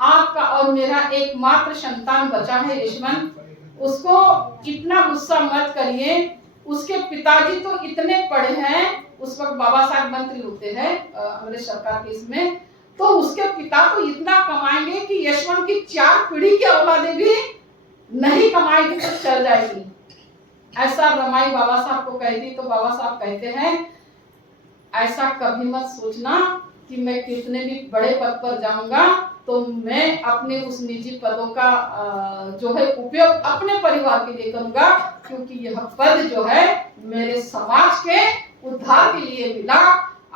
आपका और मेरा एकमात्र संतान बचा है यशवंत, उसको इतना गुस्सा मत करिए। उसके पिताजी तो इतने पढ़े हैं, उस वक्त बाबा साहब मंत्री होते हैं अंग्रेज सरकार के इसमें, तो उसके पिता तो इतना कमाएंगे कि यशवंत की 4 पीढ़ी की औलादें भी नहीं कमाएगी तो चल जाएगी। ऐसा रमाई बाबा साहब को कहती। तो बाबा साहब कहते हैं, ऐसा कभी मत सोचना कि मैं कितने भी बड़े पद पर जाऊंगा तो मैं अपने उस निजी पदों का जो है उपयोग अपने परिवार के लिए करूंगा, क्योंकि यह पद जो है मेरे समाज के उद्धार के लिए मिला।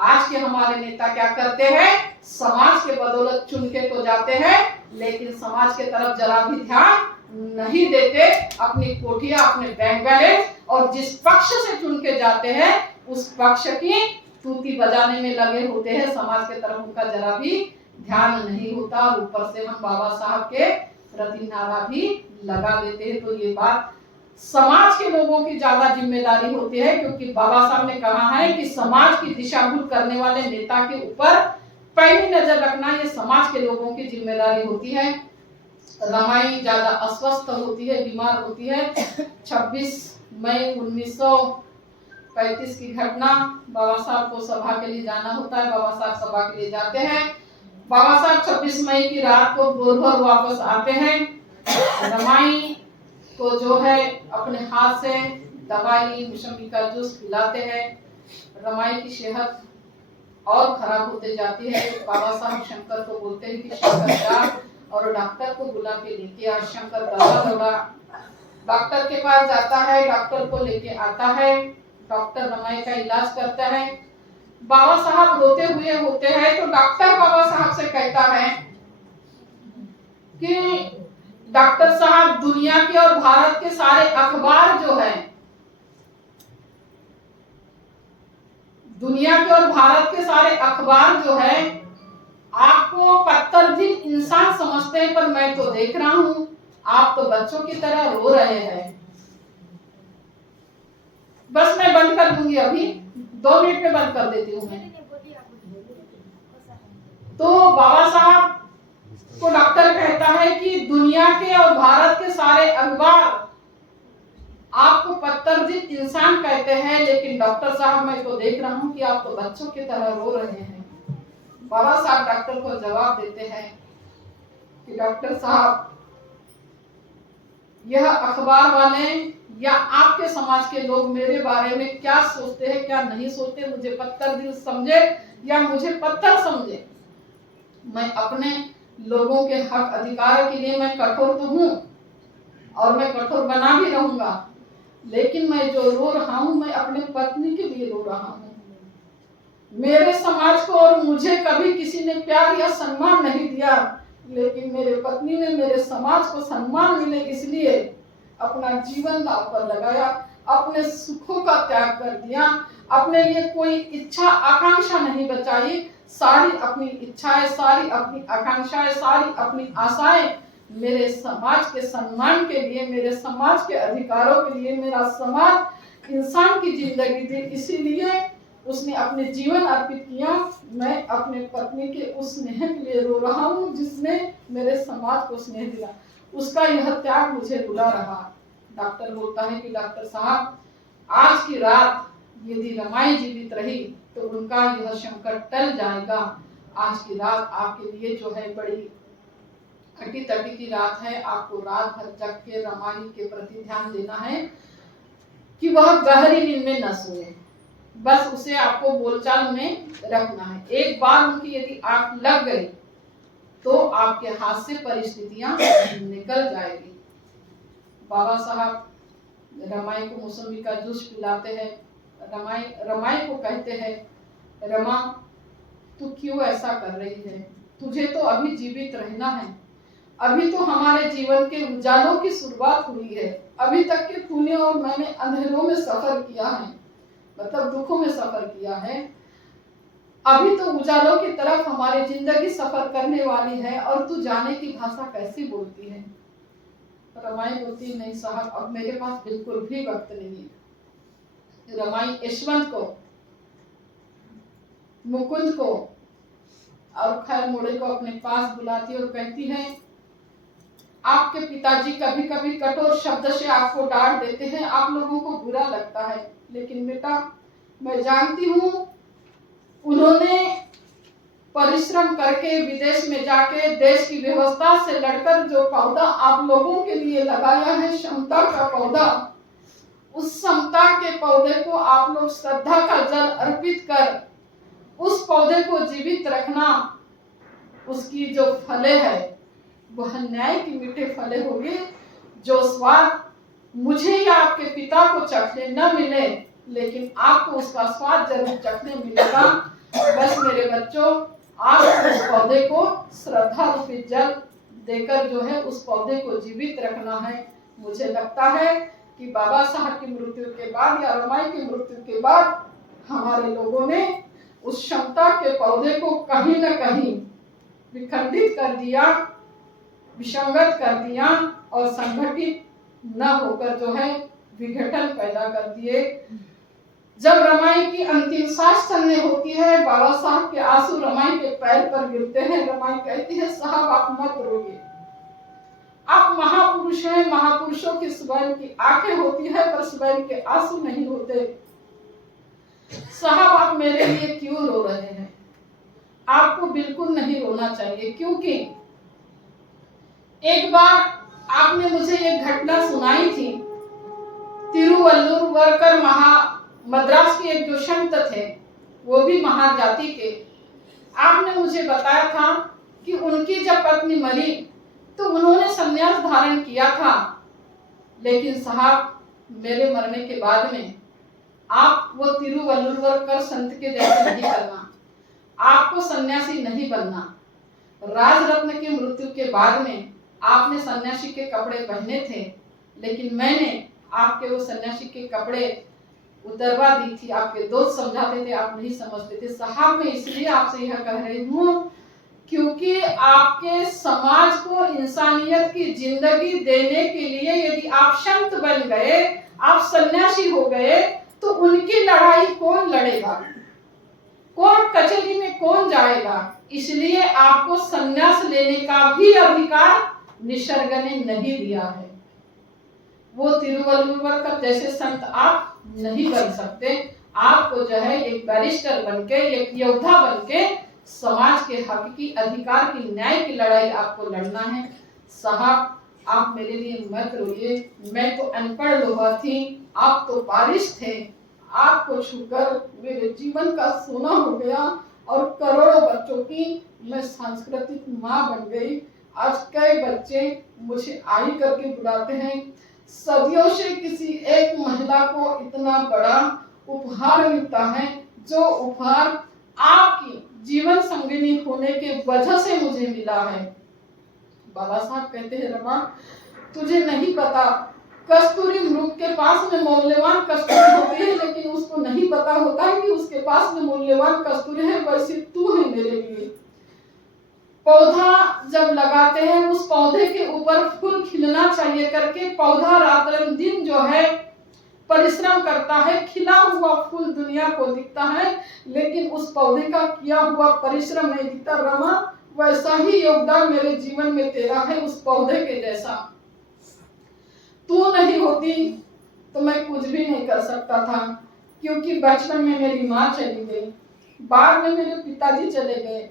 आज के हमारे नेता क्या करते हैं, समाज के बदौलत चुन के तो जाते हैं, लेकिन समाज के तरफ जरा भी ध्यान नहीं देते। अपनी कोठिया, अपने बैंक बैलेंस और जिस पक्ष से चुन के जाते हैं उस पक्ष की तूती बजाने में लगे होते हैं। समाज के तरफ उनका जरा भी ध्यान नहीं होता, और ऊपर से हम बाबा साहब के प्रति नारा भी लगा देते हैं। तो ये बात समाज के लोगों की ज्यादा जिम्मेदारी होती है, क्योंकि बाबा साहब ने कहा है कि समाज की दिशा भूल करने वाले नेता के ऊपर पैनी नजर रखना ये समाज के लोगों की जिम्मेदारी होती है। रमाई ज्यादा अस्वस्थ होती है, बीमार होती है। 26 मई 1935 की घटना। बाबा साहब को सभा के लिए जाना होता है। बाबा साहब सभा के लिए जाते हैं। बाबा साहब 26 मई की रात को भोर भोर वापस आते हैं। रमाई को जो है अपने हाथ से दवाई मौसमी का जूस पिलाते हैं। रमाई की सेहत और खराब होते जाती है। बाबा साहब शंकर को बोलते हैं कि शंकर जा और डॉक्टर को बुला के लेके आ। शंकर दवा दौड़ा डॉक्टर के पास जाता है, डॉक्टर को लेके आता है। डॉक्टर रमाई का इलाज करता है। बाबा साहब रोते हुए होते हैं, तो डॉक्टर बाबा साहब से कहता है कि डॉक्टर साहब दुनिया के और भारत के सारे अखबार जो है, दुनिया के और भारत के सारे अखबार जो है आपको पत्थरदिल इंसान समझते हैं, पर मैं तो देख रहा हूं आप तो बच्चों की तरह रो रहे हैं। बस मैं बंद कर दूंगी, अभी 2 मिनट में बंद कर देती हूँ मैं। तो बाबा साहब को डॉक्टर कहता है कि दुनिया के और भारत के सारे अखबार आपको पत्थरदिल इंसान कहते हैं, लेकिन डॉक्टर साहब मैं तो देख रहा हूं कि आप तो बच्चों की तरह रो रहे हैं। बाबा साहब डॉक्टर को जवाब देते हैं कि डॉक्टर साहब, यह अखबार वाले या आपके समाज के लोग मेरे बारे में क्या सोचते हैं क्या नहीं सोचते, मुझे पत्थरदिल समझे या मुझे पत्थर समझे, मैं अपने लोगों के हक अधिकार के लिए मैं कठोर तो हूं और मैं कठोर बना भी रहूंगा, लेकिन मैं जो रो रहा हूं मैं अपने पत्नी के लिए रो रहा हूं। मेरे समाज को और मुझे कभी किसी ने प्यार या सम्मान नहीं दिया, लेकिन मेरे पत्नी ने मेरे समाज को सम्मान मिले इसलिए अपना जीवन दांव पर लगाया, अपने सुखों का त्याग कर दिया, अपने लिए कोई इच्छा आकांक्षा नहीं बचाई, सारी अपनी इच्छाएं, सारी अपनी आकांक्षाएं, सारी अपनी आशाएं मेरे समाज के सम्मान के लिए, मेरे समाज के अधिकारों के लिए, मेरा समाज इंसान की जिंदगी दी इसीलिए उसने अपने जीवन अर्पित किया। मैं अपने पत्नी के उस स्नेह के लिए रो रहा हूँ जिसने मेरे समाज को स्नेह दिया, उसका यह त्याग मुझे रुला रहा। डॉक्टर बोलता है कि डॉक्टर साहब, आज की रात यदि रमाई जीवित रही तो उनका यह संकट टल जाएगा। आज की रात आपके लिए जो है बड़ी खटी तटी की रात है, आपको रात भर जग के रमाई के प्रति ध्यान देना है कि वह गहरी नींद में न सोए, बस उसे आपको बोलचाल में रखना है। एक बार उनकी यदि आंख लग गई तो आपके हाथ से परिस्थितियां निकल जाएगी। बाबा साहब रमाई को मौसमी का जूस पिलाते हैं। रमाई को कहते हैं, रमा तू क्यों ऐसा कर रही है, तुझे तो अभी जीवित रहना है, अभी तो हमारे जीवन के उजालों की शुरुआत हुई है, अभी तक के तूने और मैंने अंधेरों में सफर किया है, मतलब दुखों में सफर किया है, अभी तो उजालों की तरफ हमारी जिंदगी सफर करने वाली है और तू जाने की भाषा कैसी बोलती है। रमाई बोलती, नहीं साहब, अब मेरे पास बिल्कुल भी वक्त नहीं है। रमाई यशवंत को, मुकुंद को और खैर मोड़े को अपने पास बुलाती और कहती है, आपके पिताजी कभी कभी कठोर शब्द से आपको डांट देते हैं, आप लोगों को बुरा लगता है, लेकिन बेटा मैं जानती हूँ उन्होंने परिश्रम करके विदेश में जाके देश की व्यवस्था से लड़कर जो पौधा आप लोगों के लिए लगाया है, समता का पौधा, उस समता के पौधे को आप लोग श्रद्धा का जल अर्पित कर उस पौधे को जीवित रखना, उसकी जो फले है वह न्याय की मीठे फले होंगे, जो स्वाद मुझे या आपके पिता को चखने न मिले लेकिन आपको उसका स्वाद जरूर चखने मिलेगा। बस मेरे बच्चों, आप उस पौधे को श्रद्धा रूपी जल देकर जो है उस पौधे को जीवित रखना है। मुझे लगता है कि बाबा साहब की मृत्यु के बाद या रमाई की मृत्यु के बाद हमारे लोगों ने उस क्षमता के पौधे को कहीं न कहीं विखंडित कर दिया, विसंगत कर दिया और संगठित न होकर जो है विघटन पैदा कर दिए। जब रमाई की अंतिम सांस चलने होती है, बाबा साहब के आंसू रमाई के पैर पर गिरते हैं। रमाई कहती है, साहब आप मत रोइए, आप महापुरुष हैं, महापुरुषों की स्वयं की आंखें होती है पर स्वयं के आंसू नहीं होते। साहब आप मेरे लिए क्यों रो रहे हैं, आपको बिल्कुल नहीं रोना चाहिए, क्योंकि एक बार आपने मुझे एक घटना सुनाई थी। तिरुवल्लुवर मद्रास के एक जो संत थे, वो भी महार जाति के, आपने मुझे बताया था कि उनकी जब पत्नी मरी तो उन्होंने संन्यास धारण किया था, लेकिन साहब मेरे मरने के बाद में आप वो तिरुवल्लुवर संत के जैसे नहीं करना, आपको सन्यासी नहीं बनना। राजरत्न की मृत्यु के बाद में आपने सन्यासी के कपड़े पहने थे, लेकिन मैंने आपके वो सन्यासी के कपड़े उतरवा दी थी। आपके दोस्त समझाते थे, आप नहीं समझते थे। साहब मैं इसलिए आपसे यह कह रही हूँ क्योंकि आपके समाज को इंसानियत की जिंदगी देने के लिए यदि आप संत बन गए, आप सन्यासी हो गए, तो उनकी लड़ाई कौन लड़ेगा, कोर्ट कचहरी में कौन जाएगा। इसलिए आपको सन्यास लेने का भी अधिकार निसर्ग ने नहीं दिया है। वो तिरुवल्लुवर का जैसे संत आप नहीं बन सकते। आपको जो है एक बैरिस्टर बनके, एक योद्धा बनके समाज के हक की, अधिकार की, न्याय की लड़ाई आपको लड़ना है। साहब आप मेरे लिए मत रोइए, मैं तो अनपढ़ लोहा थी, आप तो बारिश थे। आपको छूकर मेरे जीवन का सोना हो गया और करोड़ों बच्चों की मैं सांस्कृतिक माँ बन गई। आज कई बच्चे मुझे आई करके बुलाते हैं। सदियों से किसी एक महिला को इतना बड़ा उपहार मिलता है, जो उपहार आपकी जीवन संगिनी होने के वजह से मुझे मिला है। बाबा साहब कहते हैं, रमा तुझे नहीं पता, कस्तूरी मृग के पास में मूल्यवान कस्तूरी होती है, लेकिन उसको नहीं पता होता है कि उसके पास में मूल्यवान कस्तूरी है। वैसे तू है मेरे लिए। पौधा जब लगाते हैं, उस पौधे के ऊपर फूल खिलना चाहिए करके पौधा रात दिन जो है परिश्रम करता है। खिला हुआ फूल दुनिया को दिखता है, लेकिन उस पौधे का किया हुआ परिश्रम नहीं दिखता। रमा वैसा ही योगदान मेरे जीवन में तेरा है, उस पौधे के जैसा। तू नहीं होती तो मैं कुछ भी नहीं कर सकता था, क्योंकि बचपन में मेरी माँ चली गई, बाद में मेरे पिताजी चले गए।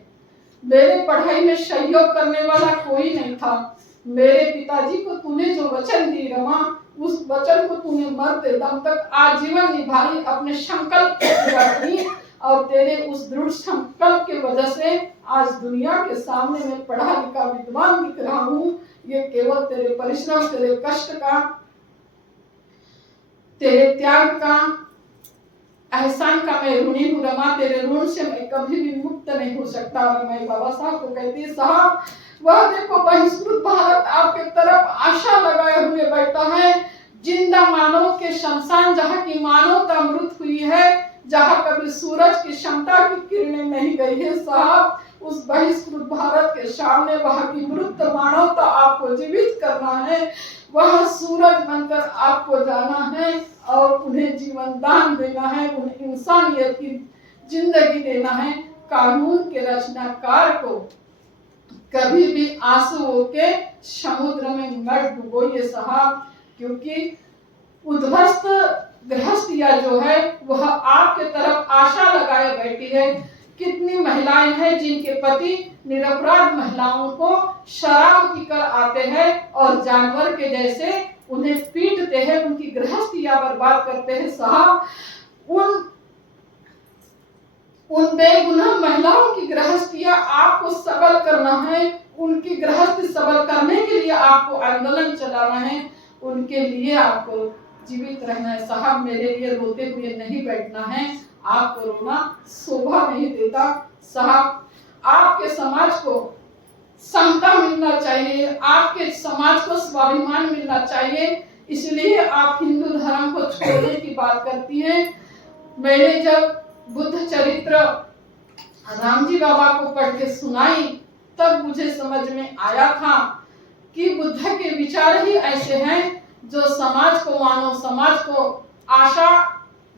मेरे पढ़ाई में सहयोग करने वाला कोई नहीं था। मेरे पिताजी को तूने जो वचन दी रमा, उस वचन को तूने मरते दम तक आजीवन निभाई, अपने संकल्प को पूरा की, और तेरे उस दृढ़ संकल्प के वजह से आज दुनिया के सामने मैं पढ़ा लिखा विद्वान दिख रहा हूँ। ये केवल तेरे परिश्रम, तेरे कष्ट का, तेरे त्याग का, एहसान का मैं ऋणी हूँ रमा। तेरे ऋण से मैं कभी भी मुक्त नहीं हो सकता। और मैं बाबा साहब को कहती, साहब वह देखो बहिष्कृत भारत आपके तरफ आशा लगाए हुए बैठा है। जिंदा मानव के शमशान, जहाँ की मानवता मृत हुई है, जहाँ कभी सूरज की क्षमता की किरणें नहीं गई है, साहब उस बहिष्कृत भारत के सामने वहाँ की मृत मानवता आपको जीवित करना है। वह सूरज बनकर आपको जाना है और उन्हें जीवन दान देना है, उन्हें इंसानियत की जिंदगी देना है। कानून के रचनाकार को कभी भी आंसुओं के समुद्र में मत डुबोइए साहब, क्योंकि उद्ध्वस्त गृहस्थिया जो है वह आपके तरफ आशा लगाए बैठी है। कितनी महिलाएं हैं जिनके पति निरपराध महिलाओं को शराब पीकर आते हैं और जानवर के जैसे उन्हें पीटते हैं, उनकी गृहस्थिया बर्बाद करते हैं। साहब उन बेगुनाह महिलाओं की गृहस्थिया आपको सबल करना है, उनकी गृहस्थी सबल करने के लिए आपको आंदोलन चलाना है, उनके लिए आपको जीवित रहना है। साहब मेरे लिए रोते हुए नहीं बैठना है, आपको रोना शोभा नहीं देता। साहब आपके समाज को समता मिलना चाहिए, आपके समाज को स्वाभिमान मिलना चाहिए, इसलिए आप हिंदू धर्म को छोड़ने की बात करती हैं। मैंने जब बुद्ध चरित्र राम जी बाबा को पढ़ के सुनाई, तब मुझे समझ में आया था कि बुद्ध के विचार ही ऐसे हैं जो समाज को, मानव समाज को आशा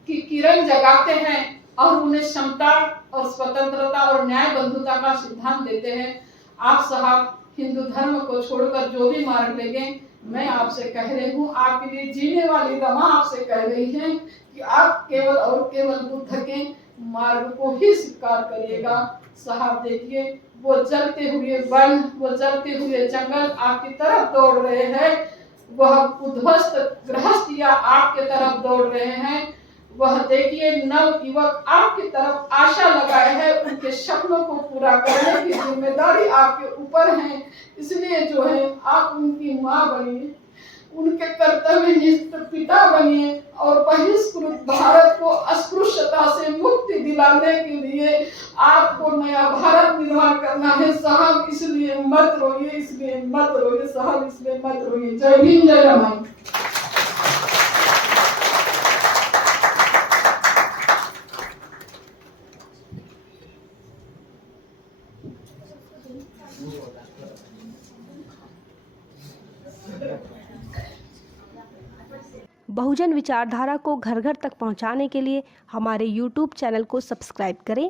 की किरण जगाते हैं और उन्हें समता और स्वतंत्रता और न्याय बंधुता का सिद्धांत देते हैं। आप साहब हिंदू धर्म को छोड़कर जो भी मार्ग लेंगे, मैं आपसे कह रही हूँ, आपके लिए जीने वाली रमा आपसे कह रही है कि आप केवल और केवल बुद्ध के मार्ग को ही स्वीकार करिएगा। साहब देखिए वो जलते हुए वन, वो जलते हुए जंगल आपकी तरफ दौड़ रहे हैं, वह उद्ध्वस्त गृहस्थिया आपके तरफ दौड़ रहे हैं। वह देखिए नव युवक आपकी तरफ आशा लगाए हैं, उनके सपनों को पूरा करने की जिम्मेदारी आपके ऊपर है। इसलिए जो है आप उनकी माँ बनिए, उनके कर्तव्यनिष्ठ पिता बनिए और बहिष्कृत भारत को अस्पृश्यता से मुक्ति दिलाने के लिए आपको नया भारत निर्माण करना है साहब। इसलिए मत रोइए, इसलिए मत रोइए साहब, इसलिए मत रोइए। जय भीम, जय रमाई। बहुजन विचारधारा को घर घर तक पहुंचाने के लिए हमारे YouTube चैनल को सब्सक्राइब करें,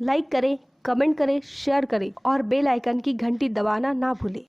लाइक करें, कमेंट करें, शेयर करें और बेल आइकन की घंटी दबाना ना भूलें।